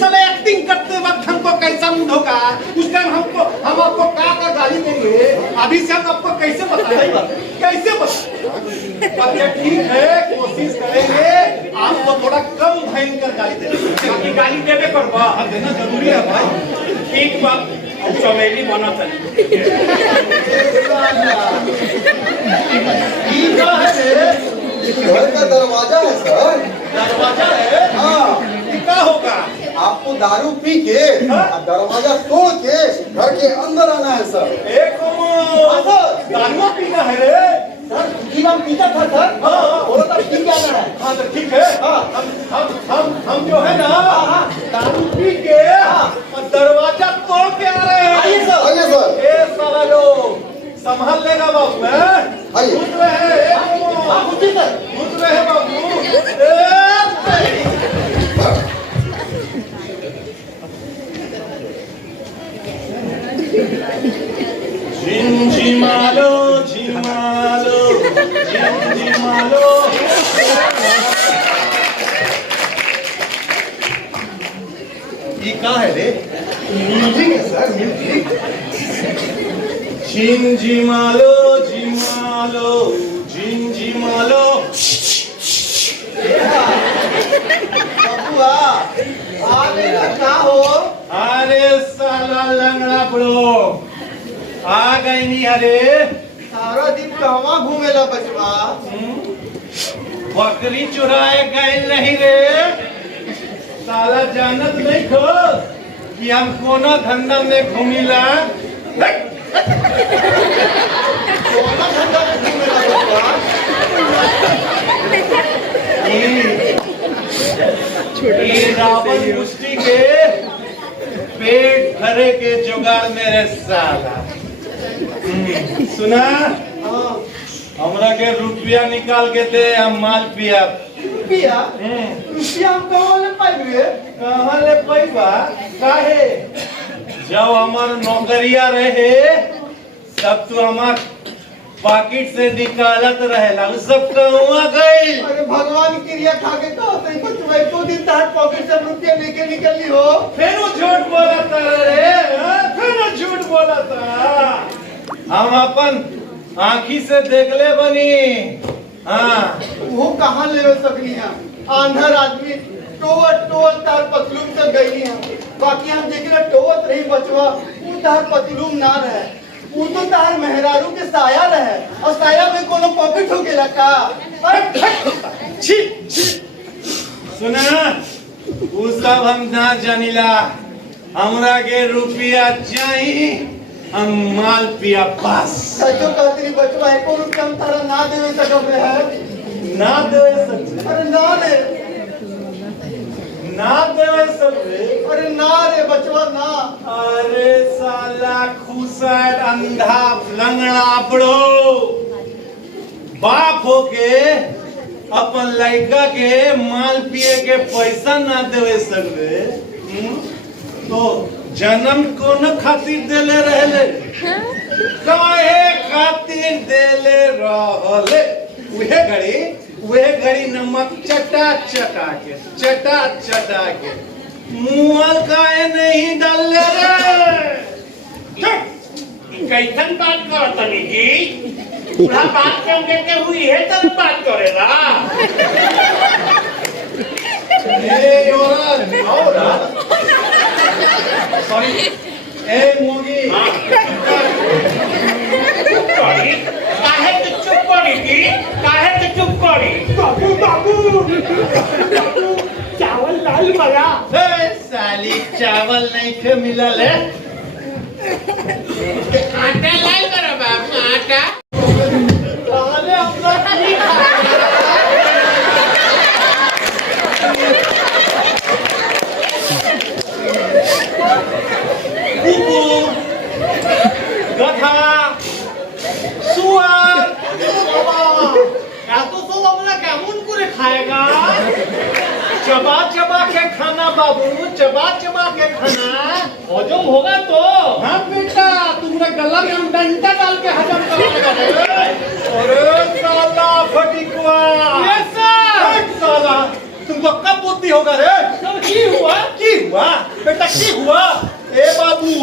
साला एक्टिंग करते वक्त हमको कैसा मूड होगा, उस टाइम हम आपको का गाली देंगे, अभी से हम आपको कैसे बताएं? बतिया ठीक है, कोशिश करेंगे आपको थोड़ा कम भयंकर गाली देने। बाकी गाली देबे करबा, देना जरूरी है भाई। ठीक बात। अब चमेली बनत है। ये क्या है रे? घर का दरवाजा है सर। दरवाजा है? हाँ, ये क्या होगा? आपको दारू पी के दरवाजा तोड़ के घर के अंदर आना है सर। एक दारुआ पीना है रे? सर सुखी राम पीता था सर। हाँ। बोलो तब ठीक क्या है? हाँ तो ठीक है। हम जो है ना दारू पी के और दरवाजा तोड़ के आ रहे हैं। आइए सर। आइए सर। ए साला लोग संभाल लेगा बाबू है? आइए। घुस रहे हैं। हाँ घुसिए सर। घुस रहे हैं बाबू। झिमझिमालो झिमालो झिमझिमालो। ये क्या है रे? म्यूजिक है सर, म्यूजिक। झिमझिमालो झिमालो झिमझिमालो। बबुआ आगे ना क्या हो? अरे साला लंगड़ा बड़ो आ गई नहीं। अरे सारा दिन कहवा घूमेला बचवा? बकरी चुराए गए नहीं रे। साला जानत नहीं खो कि हम कोनो धंधा में घूमिला। कौन धंधा में घूमेला बचवा? ये रावण कुश्ती के पेट भरे के जुगाड़ मेरे साला। सुना? हमरा के रुपया निकाल के दे, हम माल पिया। रुपया? रुपया हम कहाँ ले पाएंगे? कहाँ ले पैबा? काहे? जब हमार नौकरिया रहे तब तू हमार पॉकेट से निकालत रहेला। उ सब कहवा गई? अरे भगवान क्रिया खा के कहो तो बचवा दो दिन तक पॉकेट से रुपया लेके निकली हो। फिर वो झूठ बोला था रे। फिर वो झूठ बोला था। हम अपन आँखी से देख ले बनी। हाँ वो कहाँ ले सकनी है? आंधर आदमी टोवत टोवत तार पतलूम तक गई है। बाकी हम देख रहे टोवत रही बचवा, वो तार पतलूम ना रहे, वो तो तार मेहरारू के साया रहे। और साया में कोनो पॉकेट हो गया का? छी छी। सुना, वो सब हम ना जानिला। हमरा के रुपया चाहिए, हम माल पिया बस। सचो कहती बचवा एको रुपया हम तारा ना देवे सकब है। ना देवे सब। अरे ना रे, ना देवे सब। अरे ना रे बचवा ना। अरे साला खुसर अंधा लंगड़ा बड़ो बाप हो के अपन लड़का के माल पिए के पैसा ना देवे सकबे तो जन्म कौन खातिर देले रहले? काहे खातिर देले रहले? उहे घड़ी नमक चटा के मुँह काहे नहीं डालले रे? कैसन बात करत तनी जी? पूरा बात क्यों कहते हुई है? तब बात करेला। ए योरा सॉरी ए मोगी चुप करी। काहे तो चुप करी की? काहे तो चुप करी? बाबू बाबू चावल लाल मला। ए साली चावल नहीं खे मिलल है। आटा लाल करो बाबू, आटा। साले अपना की कुकुर गधा सुअर तो सब अपना केमन करे खाएगा? चबा चबा के खाना बाबू, चबा चबा के खाना हजम होगा तो। हाँ बेटा, तुमने गला में हम डंडा डाल के हजम करेगा। अरे साला फटिकुआ। Yes sir. साला तुमको कब बुद्धि होगा रे? तब की हुआ? बेटा की हुआ? ए बाबू,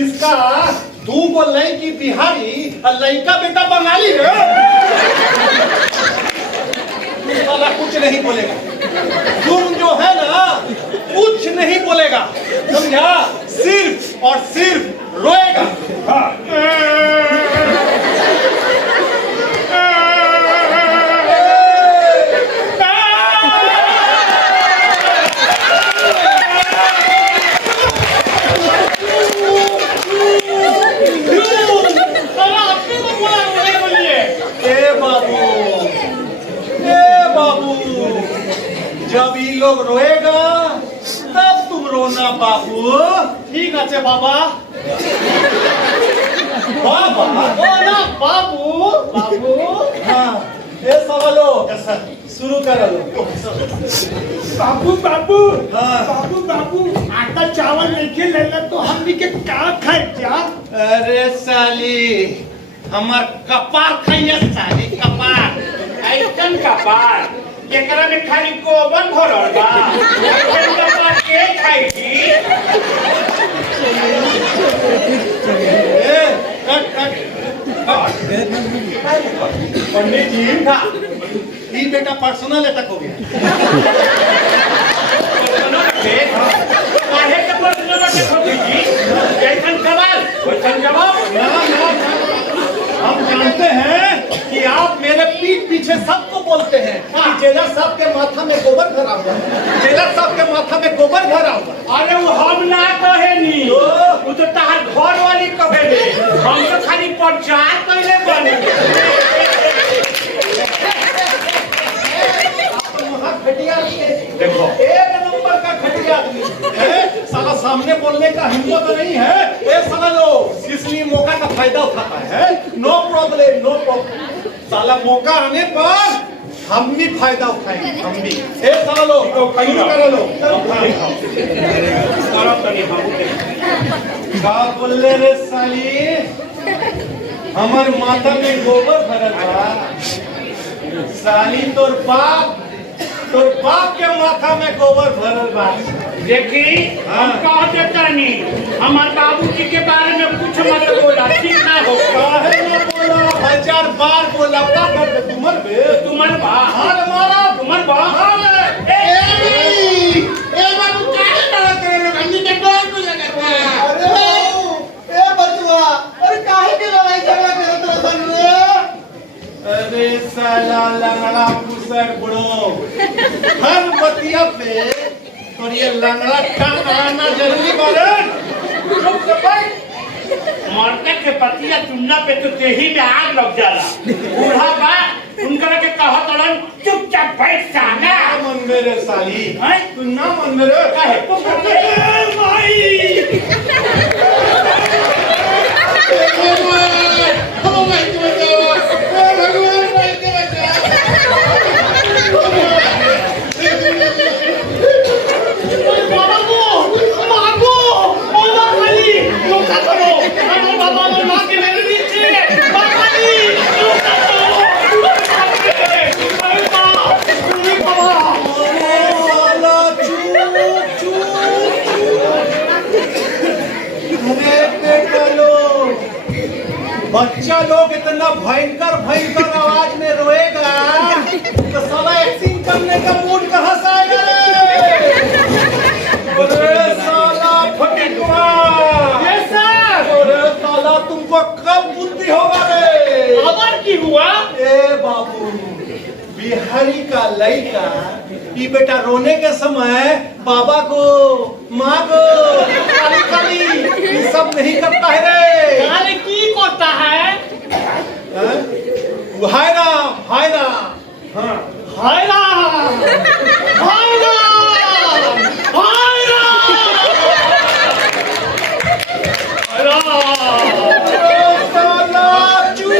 इसका दू को लड़की बिहारी और लड़का बेटा बंगाली रे। साला कुछ नहीं बोलेगा। तुम जो है ना कुछ नहीं बोलेगा, समझा? सिर्फ और सिर्फ रोएगा। लोग रोएगा तब तुम रोना बाबू। ठीक है बाबा। बाबा ओ ना बाबू बाबू। हाँ ये सवालो शुरू कर लो। बाबू बाबू हाँ बाबू बाबू आटा चावल नहीं लेना तो हम भी के का खाए क्या? अरे साली हमार कपार खाइए साली कपार। ऐसन कपार एकरा में खाली गोबर भरल बा। ऐसन कपार के खाई पंडित जी था ये बेटा पर्सनल अटैक हो गया। काहे के पर्सनल अटैक हो गई जी? ऐसन सवाल वैसन जवाब। हम जानते हैं कि आप मेरे पीठ पीछे सबको बोलते हैं कि जेलर साहब के माथा में गोबर भरा हुआ है, जेलर साहब के माथा में गोबर भरा हुआ है। अरे वो हम ना कहे नी, वो तो तार घर वाली कहे ले। हम तो खाली प्रचार कइले बानी। घटिया देखो एक नंबर का घटिया आदमी है साला। सामने बोलने का हिम्मत नहीं है ये साला लोग, इसलिए मौका का फायदा उठाता है। No problem no problem. साला मौका आने पर हम भी फायदा उठाएंगे। हम भी ये साला लोग शुरू कर लो। क्या बोल रे साली हमार माथा में गोबर भरल बा। साली तोर बाप के माथा में गोबर भरल बा। देखी हम कह देता नहीं, हमारे बाबूजी के बारे में कुछ मत बोला, ठीक ना हो। काहे ना बोला 1000 बार बोला का कर तुमर बे तुमन बा हाल मारा तुमन बा। ए बाबू काहे लड़ा करे रे? हमनी के डर को लगता है। अरे ए बचवा अरे काहे के लड़ाई झगड़ा करत रहत रे? अरे साला लंगड़ा पुसर बुढ़ो हर बतिया पे और ये लंगड़ा का आना जरूरी बारे। चुप से बैठ। मरते के पतिया चुनना पे तो देही में आग लग जाला। बूढ़ा बा उनकर के कहत अड़न चुपचाप बैठ जाना। ना मन मेरे साली हैं? तू ना मन मेरे काहे? बच्चा लोग इतना भयंकर आवाज में रोएगा तो साला एक्टिंग करने का मूड कहाँ से आएगा रे? अरे साला फटिकवा। Yes sir. अरे साला तुमको कब बुद्धि होगा रे? अबर की हुआ? ए बाबू बिहारी का लड़का ये बेटा रोने के समय बाबा को माँ को काली काली ये सब नहीं करता है रे। अरे की करता है? हाय राम हाय राम। हाँ हाय राम हाय राम हाय राम। साला चूप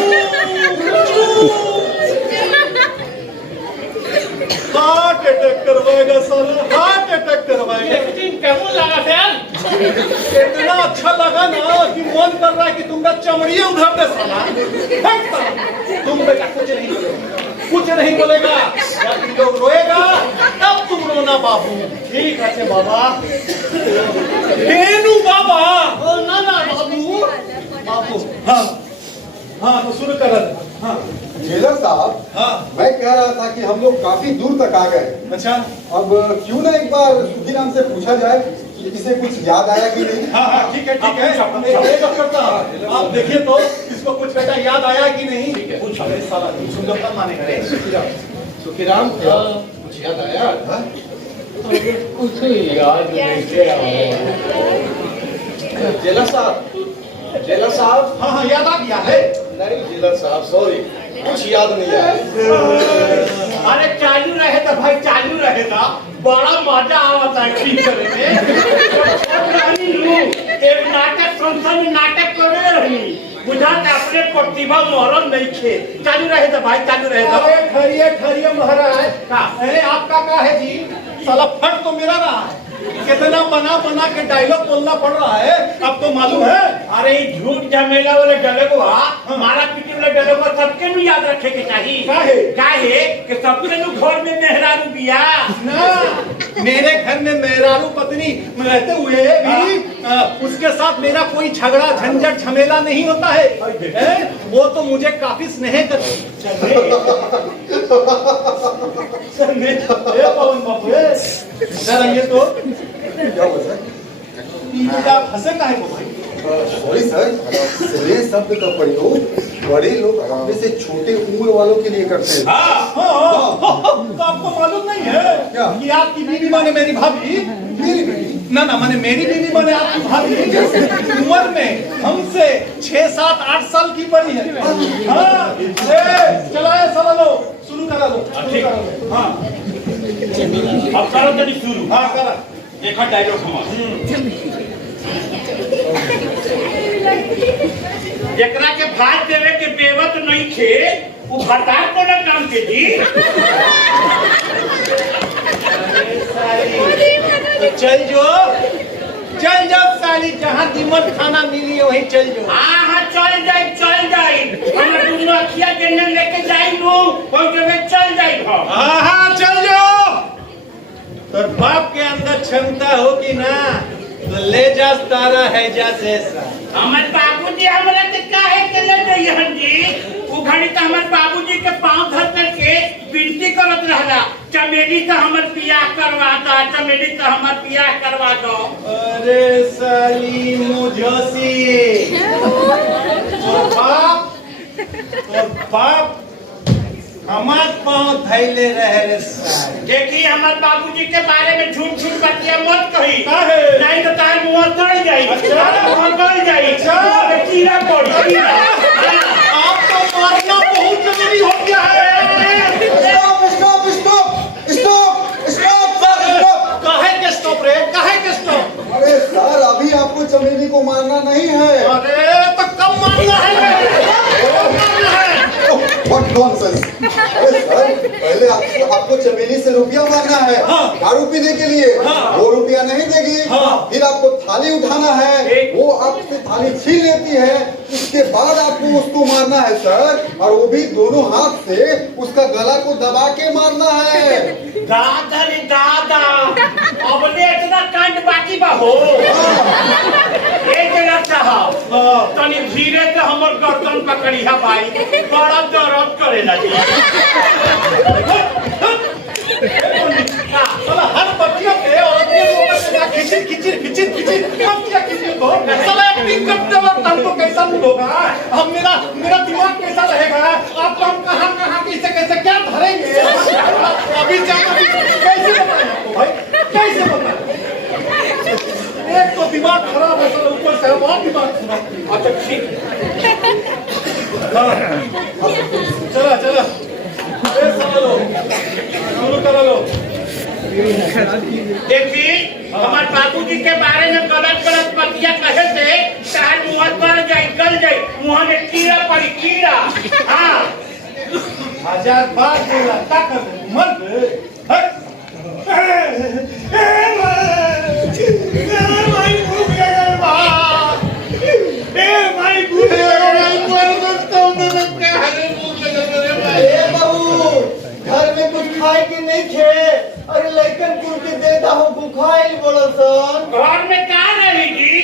हार्ट अटैक करवाएगा साला, हार्ट अटैक करवाएगा। एक्टिंग कैमन लगा यार? इतना अच्छा लगा ना कि मन कर रहा है कि तुमका चमड़िए उधर दे साला। हट साला। तुम बेटा कुछ नहीं बोलेगा बाकी लोग रोएगा तब तुम रोना बाबू। ठीक है बाबा। बेनू बाबा। ओ ना ना बाबू बाबू हाँ हाँ तो शुरू कर। हाँ जेलर साहब हाँ मैं कह रहा था कि हम लोग काफी दूर तक आ गए। अच्छा अब क्यों ना एक बार सुखीराम से पूछा जाए कि इसे कुछ याद आया कि नहीं। हाँ हाँ ठीक है एक करता आप देखिए तो इसको कुछ बेटा याद आया कि नहीं। पूछ साला तुम सुन लो कब मानेगा। सुखीराम कुछ याद आया? कुछ याद नहीं। जेलर साहब हाँ हाँ याद आ गया है। नहीं जेलर साहब सॉरी कुछ याद नहीं आया। अरे चालू रहे तो भाई चालू रहे था, बड़ा मजा आवता है एक्टिंग करे में। एक नाटक संस्था में नाटक करे रही, बुझा के अपने प्रतिभा मोहरन नहीं खे। चालू रहे तो भाई चालू रहे तो। अरे खड़िए महाराज का है आपका का है जी? साला फट तो मेरा रहा है, कितना बना बना के डायलॉग बोलना पड़ रहा है, अब तो मालूम है। अरे झूठ झमेला वाले डलेगो हमारा पीछे वाले डलेगो सबके भी याद रखे के चाहिए। काहे कि सबके लोग घर में मेहरारू बिया ना, मेरे घर में मेहरारू पत्नी रहते हुए भी उसके साथ मेरा कोई झगड़ा झंझट झमेला नहीं होता है, वो तो मुझे काफी स्नेह करती पवन बाबू ये तो क्या हुआ सर? हंसे का है भाई? सॉरी सर, ये शब्द का प्रयोग बड़े लोग अपने से छोटे उम्र वालों के लिए करते हैं। तो आपको मालूम नहीं है क्या? कि आपकी बीवी माने मेरी भाभी, मेरी बेटी ना माने मेरी बीवी माने आपकी भाभी उम्र में हमसे 6, 7, 8 साल की बड़ी है। हाँ, चलाए साला लो, शुरू करा लो। हाँ अब करो जल्दी शुरू। हाँ करा। देखा डायलॉग हमारा एकरा के भात देवे के बेवत नहीं थे, वो भतार को ना काम के जी। तो चल जाओ साली, जहाँ दिमन खाना मिली वहीं चल जाओ। हाँ चल जाए हमारे दुनू अखिया के न लेके जाई नु कोई में चल जाई हो। हाँ चल जाओ। तो बाप के अंदर क्षमता होगी ना तो ले जा तारा है जैसा। हमारे बाबूजी हमरा के काहे के ले गई हन जी? वो घड़ी तो हमारे बाबूजी के पांव धर करके विनती करत रहला, चमेली से हमर बियाह करवा दो, चमेली से हमर बियाह करवा दो। अरे साली मुझसी, तो बाप हमार पाँव धैले रहे रे साली। देखी हमारे बाबूजी के बारे में झूठ बतिया मत कही, काहे? नहीं तो तार मुंह गल जाई। अच्छा। मुंह गल जाई, अच्छा। कीड़ा पड़ी कीड़ा। आपको मारना बहुत जरूरी हो गया है। Stop stop stop stop stop sir stop. काहे के स्टॉप रे? काहे के स्टॉप? अरे सर, अभी आपको चमेली को मारना नहीं है। अरे तो कब मारना है? What nonsense! अरे सर, पहले आपको चमेली से रुपया मांगना है दारू पीने के लिए। वो रुपया नहीं देगी, फिर आपको थाली उठाना है, वो आपसे थाली छीन लेती है, उसके बाद आपको उसको मारना है सर, और वो भी दोनों हाथ से उसका गला को दबा के मारना है। दादा रे दादा, अब ले इतना कांड बाकी बा हो। एक जगह साहब तनी धीरे से हमर गर्दन पकड़िया भाई, बड़ा दर्द करेला जी। साला हर बच्चियों के औरतियों को मैं खिचिर खिचिर खिचिर खिचिर क्या खिचिर को साला एक्टिंग करते वक्त हमको कैसा मूड होगा? हम मेरा दिमाग कैसा रहेगा? आपको हम कहाँ कैसे क्या धरेंगे? अभी कैसे बताएं आपको भाई? कैसे बताएं? एक तो दिमाग खराब है, साला ऊपर से बहुत दिमाग खराब। अच्छा ठीक, चला शुरू करा लो। देखी हमारे बाबूजी के बारे में गलत बतिया कहे से चाहे मुँह पर जाए गल जाए, मुँह में कीड़ा पड़ी कीड़ा। हाँ 1000 बार बोला ताकत मर गए। घर में कुछ खाए के नहीं खे? अरे लड़कन कुल के दे दा हो बुखाइल बड़ा सन। घर में का रहेगी?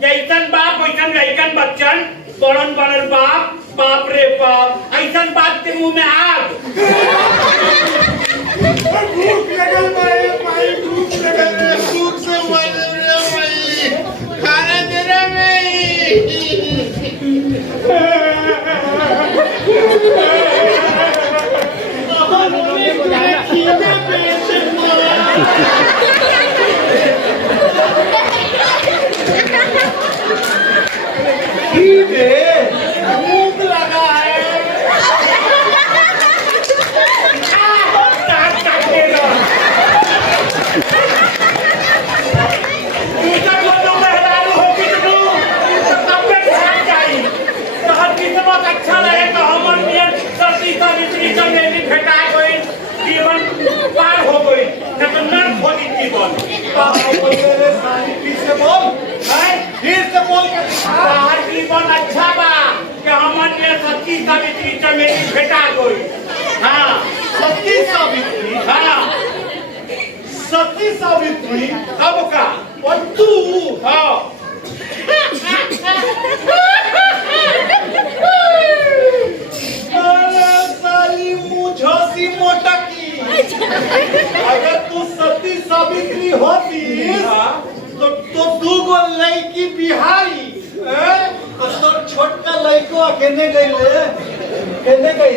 जैसन बाप वैसन लड़कन बच्चन, बड़न बड़न बाप, बाप रे बाप, ऐसन बाप के मुंह में आग। भूख लगल भाई, भूख लगल है, भूख से मर रहे भाई, खाना दे रहा मैं। भूख लगा है। बहुत अच्छा रहे तो हमर नियन सर्दी सावित्री चमेली भेटा गई जीवन पार हो गई न तो नर्क हो गई जीवन मेरे साईं फिर से बोल फिर से बोल के बाहर जीवन अच्छा बा कि हमर नियन सती सावित्री चमेली भेटा गई हाँ सती सावित्री हाँ सती सावित्री अब का और तू हाँ अरे साली मुझोसी मोटकी अगर तू सती सावित्री होती तो तू को लड़की बिहारी तो छोटका लड़को केने गई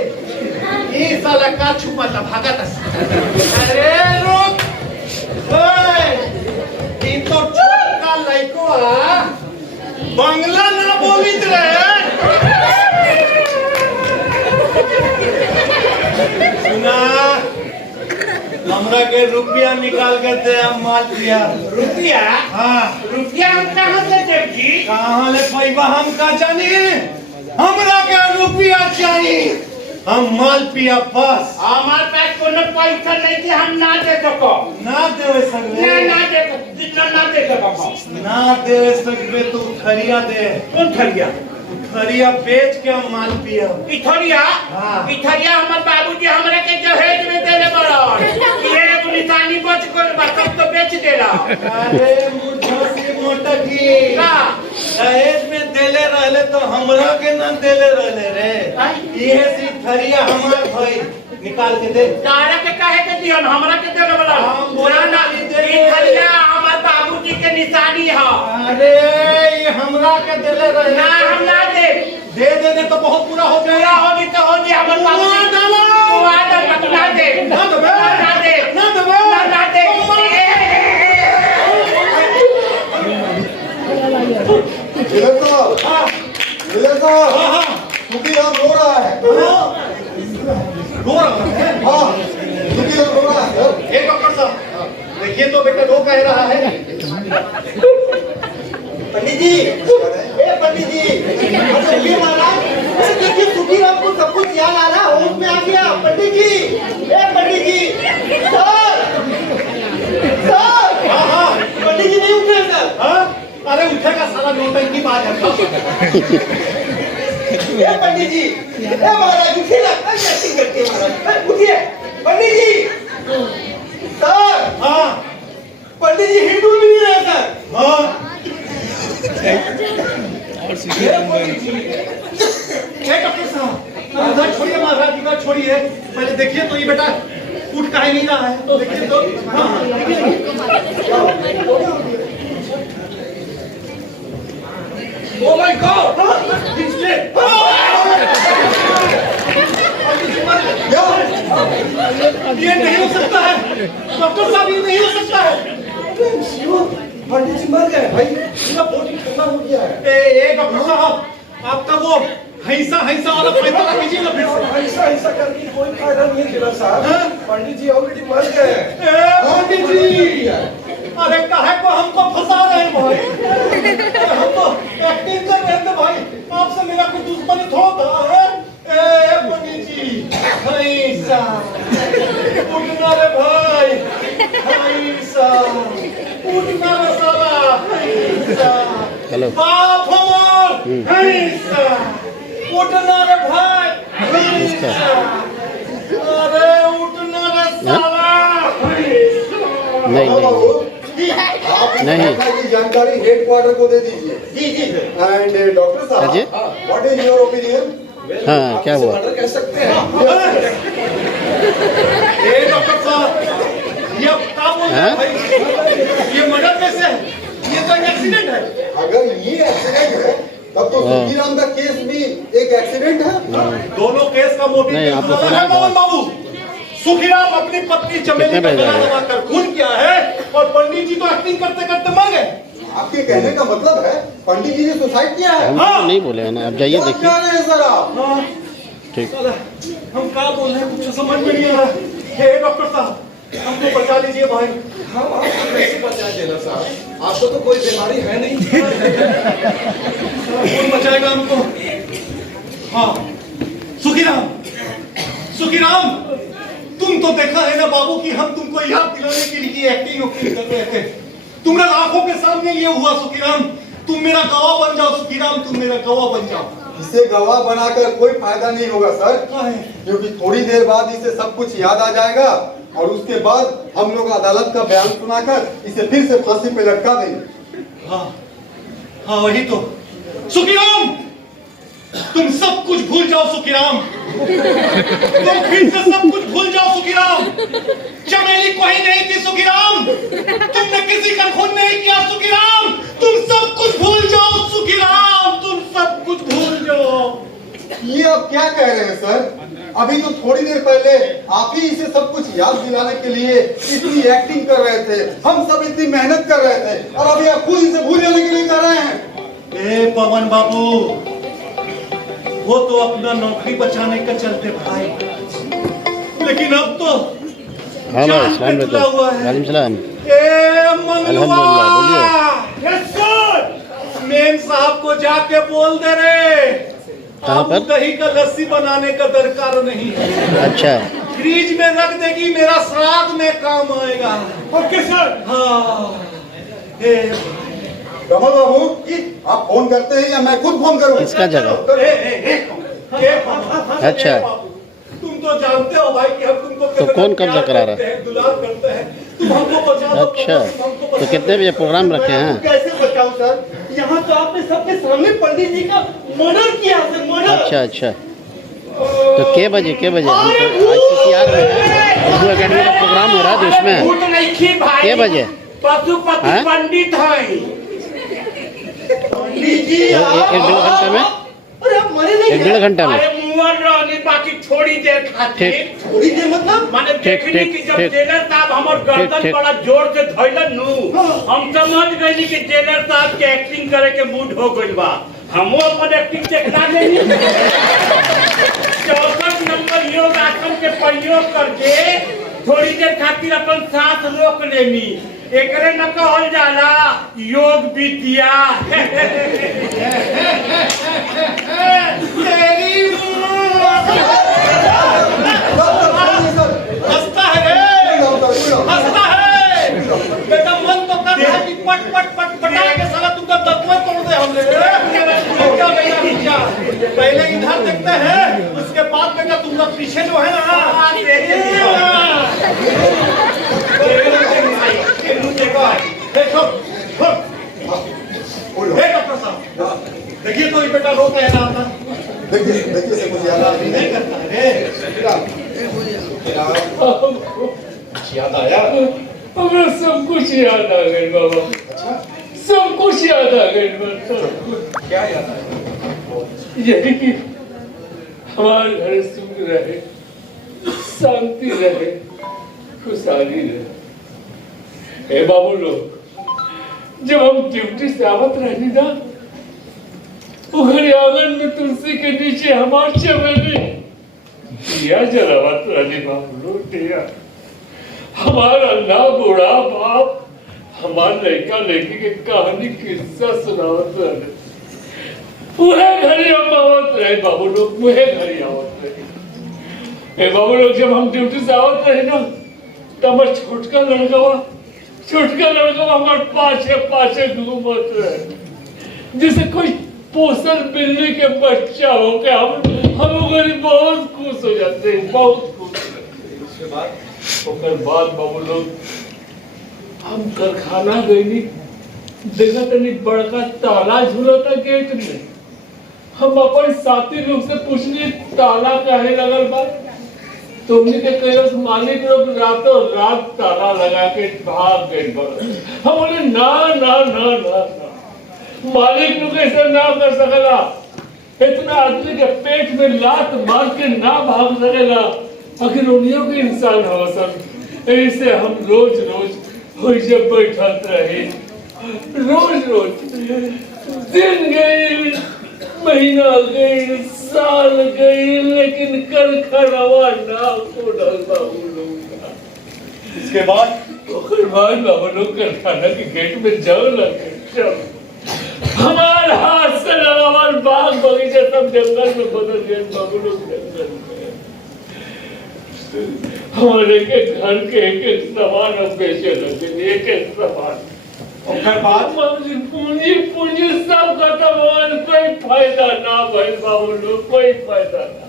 ये साला का छुपा था भागत अरे रुक ये तो छोटका लड़को बंगला ना बोलित रहे सुना हमरा के रुपया निकाल के दे हम माल दिया रुपया हाँ रुपया हम कहाँ से देव जी कहाँ ले पैबा हम का जानी हमरा के रुपया चाहिए हम माल पिया बस हमारे पास कोनो पैसा नहीं कि हम ना दे सको ना देवे सकबे ना दे सको ना देवे सकबे तू खरिया दे कौन खरिया खरिया बेच के हम माल पिया इथरिया हाँ। इथरिया हमर बाबूजी हमरा के जहेज में देले बड़न ये एक निशानी बच गइल बा तब तो बेच देला अरे मुझोसी मोटकी का दहेज में देले रहले तो हमरा के ना देले रहले रे ये सी खरिया हमार भाई निकाल के दे तारा के काहे के दियन हमरा के देले बड़न हम बोला ना इथरिया हमर बाबूजी के निशानी है अरे ये हमरा के देले रहले ना हम ना दे दे तो बहुत बुरा हो पूरा जाएगा होगी तो होगी हमर बाबूजी ना दे ना दबे ना दे ना दबे ना दे विजय साहब सुखी राम रो रहा है रो रहा है हाँ सुखी राम रो रहा है ए डॉक्टर साहब देखिए तो बेटा रो कह रहा है पंडित जी पंडित जी महाराज देखिए सुखी राम को सब कुछ याद आ रहा होश में आ गया पंडित जी सर हाँ पंडित जी नहीं उठ रहे सर हाँ अरे उठेगा साला नौटंकी बात है पंडित जी महाराज उठिए ना कैसी करते हैं महाराज उठिए पंडित जी सर हाँ पंडित जी हिंदू भी नहीं रहे सर हाँ डॉक्टर साहब उधर छोड़िए महाराज जी का छोड़िए पहले देखिए तो ये बेटा उठ काहे नहीं रहा है देखिए तो हाँ Oh my God! He's dead. ये नहीं हो सकता है डॉक्टर साहब ये नहीं हो सकता है पंडित जी मर गए भाई पूरा बॉडी ठंडा हो गया है ए डॉक्टर साहब आपका वो हैसा वाला फैसला कीजिए ना फिर से ऐसा करके कोई फायदा नहीं है जिला साहब हाँ? पंडित जी ऑलरेडी मर गए हैं ए पंडित जी अरे काहे को हमको फंसा रहे हैं भाई हम तो एक्टिंग कर रहे थे भाई आपसे मेरा कोई दुश्मनी थोड़ा है ए पंडित जी हैसा उठना रे भाई हैसा उठना रे साला हैसा बाप हमार हैसा उठना रे भाई हैसा अरे उठना रे साला नहीं आप की जानकारी हेडक्वार्टर को दे दीजिए जी एंड डॉक्टर साहब व्हाट इज योर ओपिनियन हाँ क्या हुआ मर्डर कह सकते हैं ए डॉक्टर साहब ये क्या बोल रहे हैं भाई ये मर्डर कैसे है ये तो एक एक्सीडेंट है अगर ये एक्सीडेंट है तब तो सुखीराम का केस भी एक एक्सीडेंट है दोनों केस का मोटिव नहीं, आपको अलग पता है है। मोहन बाबू सुखीराम अपनी पत्नी चमेली कितने का पैसे गला आए? दबाकर खून किया है और पंडित जी तो एक्टिंग करते करते मर गए आपके कहने का मतलब है पंडित जी ने सुसाइड किया है हम तो नहीं बोले हैं ना आप जाइए क्या देखिए कह रहे हैं सर आप ठीक साला, हम क्या बोल रहे हैं कुछ समझ में नहीं आ रहा हे डॉक्टर साहब हमको बचा लीजिए भाई हम आपको कैसे बचा देना साहब आपको तो कोई बीमारी है नहीं कौन बचाएगा हमको हाँ सुखीराम, सुखीराम, तुम तो देखा है ना बाबू कि हम तुमको याद दिलाने के लिए एक्टिंग कर रहे थे। तुम्हारे आंखों के सामने ये हुआ सुखीराम। तुम मेरा गवाह बन जाओ सुखीराम, तुम मेरा गवाह बन जाओ। इसे गवाह बनाकर कोई फायदा नहीं होगा सर, क्योंकि थोड़ी देर बाद इसे सब कुछ याद आ जाएगा और उसके बाद हम लोग अदालत का बयान सुनाकर इसे फिर से फांसी पे लटका देंगे। हाँ हाँ वही तो। सुखीराम, तुम सब कुछ भूल जाओ सुखीराम, तुम फिर से सब कुछ भूल जाओ सुखीराम। चमेली कोई नहीं थी सुखीराम, तुमने किसी का खून नहीं किया सुखीराम, तुम सब कुछ भूल जाओ सुखीराम, तुम सब कुछ भूल जाओ। ये आप क्या कह रहे हैं सर? अभी तो थोड़ी देर पहले आप ही इसे सब कुछ याद दिलाने के लिए इतनी एक्टिंग कर रहे थे, हम सब इतनी मेहनत कर रहे थे, और अभी आप खुद इसे भूल जाने के लिए कर रहे हैं। ए पवन बाबू, वो तो अपना नौकरी बचाने का चलते भाई, लेकिन अब तो हाँ भाई, जान पे तुला हुआ है। वालेकुम सलाम। ए मंगलवा, बोलिए। मेम साहब को जाके बोल दे रे, कहाँ पर? दही का लस्सी बनाने का दरकार नहीं है। अच्छा, फ्रिज में रख देगी, मेरा श्राद्ध में काम आएगा। Okay sir. हाँ कमल बाबू, आप फोन करते हैं या मैं खुद फोन करूं? किसका जगह? अच्छा, तुम तो जानते हो भाई कि हम तुमको तो कौन कब्जा करा रहा है, दुलार करते हैं, तुम हमको बचा दो। अच्छा, तो कितने बजे प्रोग्राम रखे हैं? कैसे बचाऊं सर? यहाँ तो आपने सबके सामने पंडित जी का मर्डर किया सर, मर्डर। अच्छा अच्छा, तो के बजे हम तो ICCR में है, उर्दू अकेडमी का प्रोग्राम हो रहा है, तो उसमें झूठ नहीं की भाई, के बजे? पशुपति हैं? पंडित है। एक डेढ़ घंटे में, अरे आप मरे नहीं एक डेढ़ घंटे में। अरे मुअर रहनी बाकी थोड़ी देर खातिर। ठीक। थोड़ी देर मतलब? माने देखनी ठीक, कि जब ठीक। जेलर साहब हमर गर्दन ठीक। बड़ा जोर से धइलन नु, हम समझ गइली कि जेलर साहब के एक्टिंग करे के मूड हो गइल बा। हमो अपन एक्टिंग देखला लेनी। 64 नंबर योग आसन के प्रयोग करके थोड़ी देर खातिर अपन सांस रोक लेनी। एकरे न कहल जाला योग विद्या। तेरी हंसता है रे, हंसता है बेटा। मन तो कर रहा है कि पट पट पट पटा के साला तुमका दतुआ तोड़ दे हमने। क्या बेटा, पहले इधर देखते हैं, उसके बाद बेटा तुम लोग पीछे जो है ना, देखो डॉक्टर साहब, देखिए तो ये बेटा रो के ना आता। देखिए इसे कुछ याद नहीं करता है। याद आया? हमरा सब कुछ याद आ गई बाबा, सब कुछ याद आ गई। क्या याद आया? यही कि हमारे घर सुख रहे, शांति रहे, खुशहाली रहे। ए बाबू लोग, जब हम ड्यूटी से आवत रही ना, उघर आंगन में तुलसी के नीचे हमार चमेली दिया जलावत रही। बाबू लोग दिया, हमारा ना बूढ़ा बाप हमार लड़का लड़की के कहानी किस्सा सुनावत रहे। पूरे घरी हम आवत रहे बाबू लोग, मुहे घरी आवत रहे। ए बाबू लोग, जब हम ड्यूटी से आवत रहे ना, तब हमार छोटका लड़का हमारे पाछे पाछे घूमत रहे, जैसे कोई पोसल बिल्ली के बच्चा हो के। हम गरीब बहुत खुश हो जाते हैं, बहुत खुश। उसके बाद बाबू लोग, हम कारखाना गई, देखा तनी बड़का ताला झूला था गेट में। हम अपन साथी लोग से पूछली ताला काहे लगल बा, तुमने के कहियोस मालिक लोग रातों रात ताला लगा के भाग गए। हम बोले ना ना ना ना ना, मालिक लोग ऐसा ना कर सकेला, इतना आदमी के पेट में लात मार के ना भाग सकेला। आखिर उन्हीं के इंसान हो सब। ऐसे हम रोज रोज जब बैठत रहे, रोज रोज दिन गए, महीना गई, साल गई, लेकिन कल खड़ावा ना उड़ल बाबू लोग। इसके बाद बाबू लोग कारखाना के गेट में जाओ लगे। हमारे हाथ से लगा हमारे बाग बगीचे सब जंगल में बदल गए बाबू लोग जंगल में। हमारे के घर के एक सामान अब बेचे लगे एक सामान पूंजी पूंजी सब खत्म हो कोई फायदा ना भाई बाबू लोग कोई फायदा ना।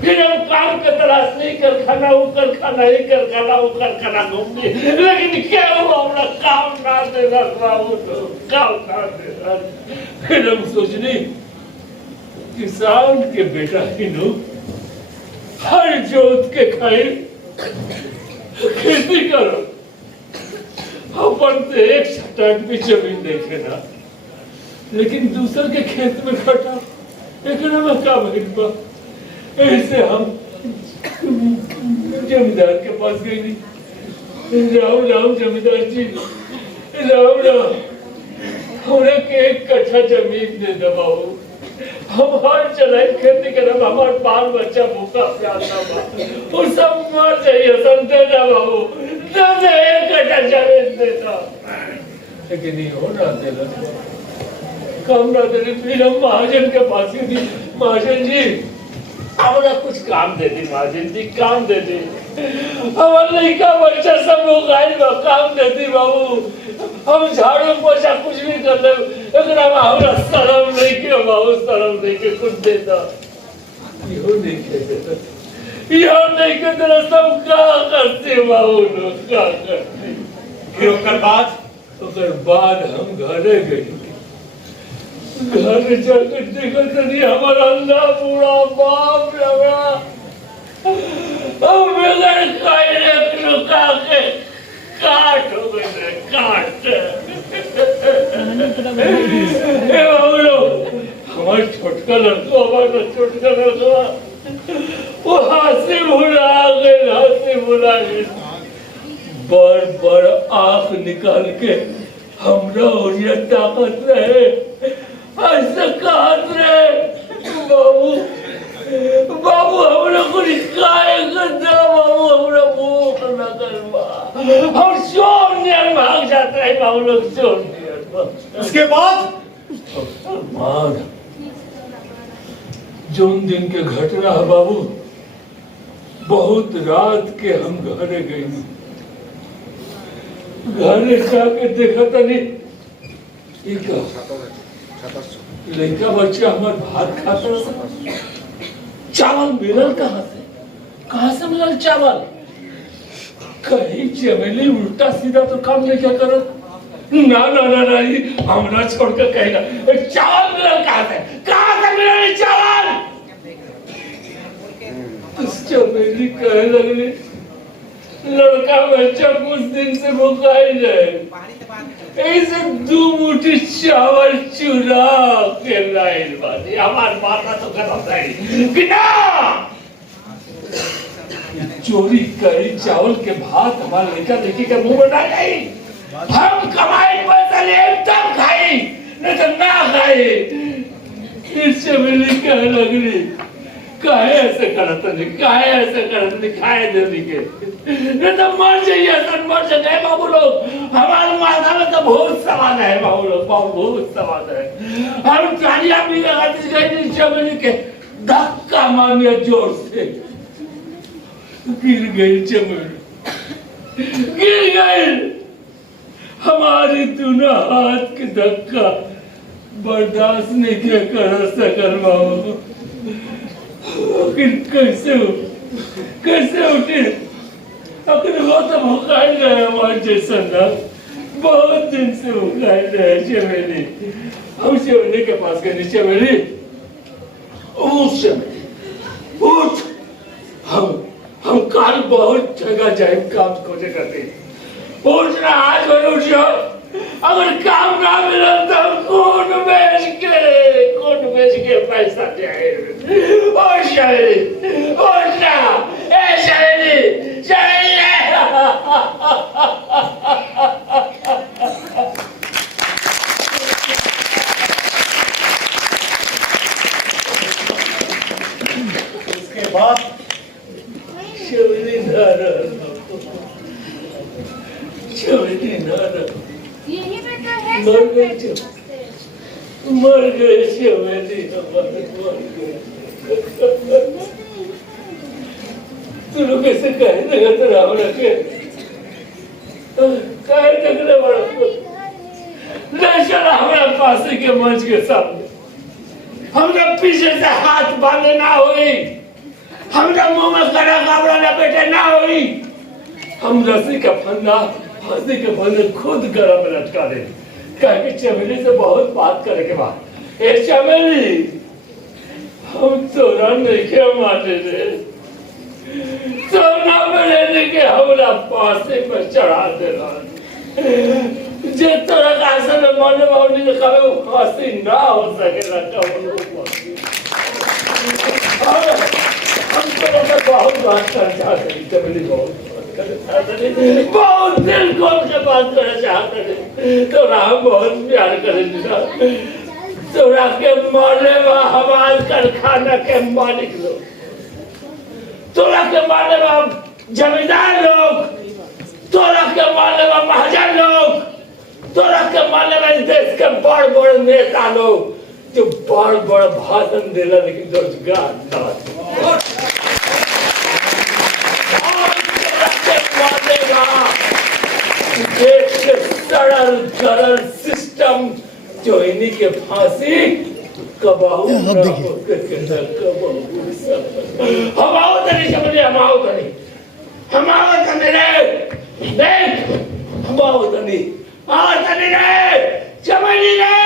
फिर हम काम के तलाश नहीं कर खाना उकर खाना ही कर खाना उकर खाना घूमने लेकिन क्या हुआ हमारा काम ना देना बाबू लोग काम ना देना। फिर हम सोचने किसान के बेटा ही नो हर जोत के खाए खेती करो अपन तो एक सटाट भी जमीन देखे ना लेकिन दूसर के खेत में खटा एक में का भइल ऐसे हम जमींदार के पास गई राम राम जमींदार जी राम राम हमने के 1 कट्ठा जमीन दे दबाओ हम हर चलाए खेती करब हमार बाल बच्चा भूखा प्यासा बा वो सब मर जाइए संते ना बाबू दे 1 कट्ठा जमीन देता लेकिन ये हो ना देला काम ना दे। फिर हम महाजन के पास गए महाजन जी हमारा कुछ काम दे दी महाजन जी काम दे दी हमारे लड़का बच्चा सब लोग काम दे दी बाबू हम झाड़ू पोछा कुछ भी कर ले हमारा शर्म नहीं के बाबू शर्म नहीं के कुछ देता यो नहीं के देता यो नहीं के तेरा सब क्या करते बाबू लोग क्या करते। फिर ओकर बाद हम घरे गए घर जाकर देखा तनी हमारा अंधा पूरा बाप लगा हम बगैर खाए लुका के काट हो गए काट हमारे छोटका लड़का हमारा छोटका लड़का वो हाथ से भुला गए बड़ बड़ आंख निकाल के हमरा और ये ताकत रहे ऐसा कहत रहे बाबू बाबू हमरा को निकाय कर दे बाबू हमरा भूख न करवा हम चोर नियर भाग जाते हैं बाबू लोग चोर नियर। उसके बाद जोन दिन के घटना है बाबू बहुत रात के हम घरे गए घरे जाके देखा था नहीं लड़का बच्चा हमारे भात खाता चावल मिलल कहाँ से मिलल चावल कहीं चमेली उल्टा सीधा तो काम नहीं क्या करत ना ना ना ना हमरा छोड़ कर कहेगा चावल मिलल कहाँ से मिलल चावल। उस चमेली कहे लगली लड़का बच्चा कुछ दिन से भूखा ही रहे ऐसे 2 मुट्ठी चावल चुरा के लाइल बानी हमार माता तो खत्म नहीं कि ना चोरी करी चावल के भात हमारे लड़का देखी के मुंह में ना गई हम कमाई पैसा ले तब खाई नहीं तो ना खाई। इससे मिली कह लगली काहे ऐसे करत नहीं काहे ऐसे करत नहीं खाए देने के नहीं तो मर जाइए सब मर जाए बाबू लोग हमारे माथा में तो बहुत सवाल है बाबू लोग बहुत सवाल है। हम चालिया भी लगाती गई चमेली के धक्का मारिया जोर से गिर गई चमेली गिर गई हमारी दोनों हाथ के धक्का बर्दाश्त नहीं क्या कर सकल बाबू कैसे उठे अगर वो तो भूखाई रहे हमारे जैसा ना बहुत दिन से भूखाई रहे चमेली। हम चमेली के पास गए चमेली उठ चमेली उठ हम काल बहुत जगह जाए काम खोजे करते उठ ना आज उठ जाओ अगर काम ना मिला तो खून बेच के पैसा जाए और शायरी और ना ए शायरी शायरी उसके बाद शायरी ना शायरी ना यही बेटा है मर गई मर गए चमेली हमारे, मर गए। तू लोग ऐसे कहे देगा तो राम रखे कहे देखने वाला ले चला हमारा फांसी के मंच के सामने। हमरा पीछे से हाथ बांधे ना हुई, हमरा मुंह में कड़ा काबड़ा लपेटे ना हुई। हम रस्सी का फंदा फांसी के फंदे खुद गला में लटका दे। कहे कि चमेली से बहुत बात करे के बाद ए चमेली हम तोरा नहीं के माने रे, सोना में लेने के हमरा फांसी पर चढ़ा देना। जे तोरा कासे में मने बावली ने कहे वो फांसी ना हो सकेला कबो। हम तोरा से बहुत बात कर चाहते हैं चमेली, बहुत दिल खोल के बात करना चाहते हैं। तोरा हम बहुत प्यार करेंगे। तोरा के मारने वा हमारे कारखाना के मालिक लोग, तोरा के मारने वा जमींदार लोग, तोरा के मारने वा महाजन लोग, तोरा के मारने वा इस देश के बड़ बड़ नेता लोग जो बड़ बड़ भाषण देला लेकिन रोजगार ना। देश के सरल गरल सिस्टम जो इन्हीं के फांसी कबाऊ हम आओ तनी चमेली, हम आओ तनी, हम आओ तनी रे, देख हम आओ तनी रे चमेली रे।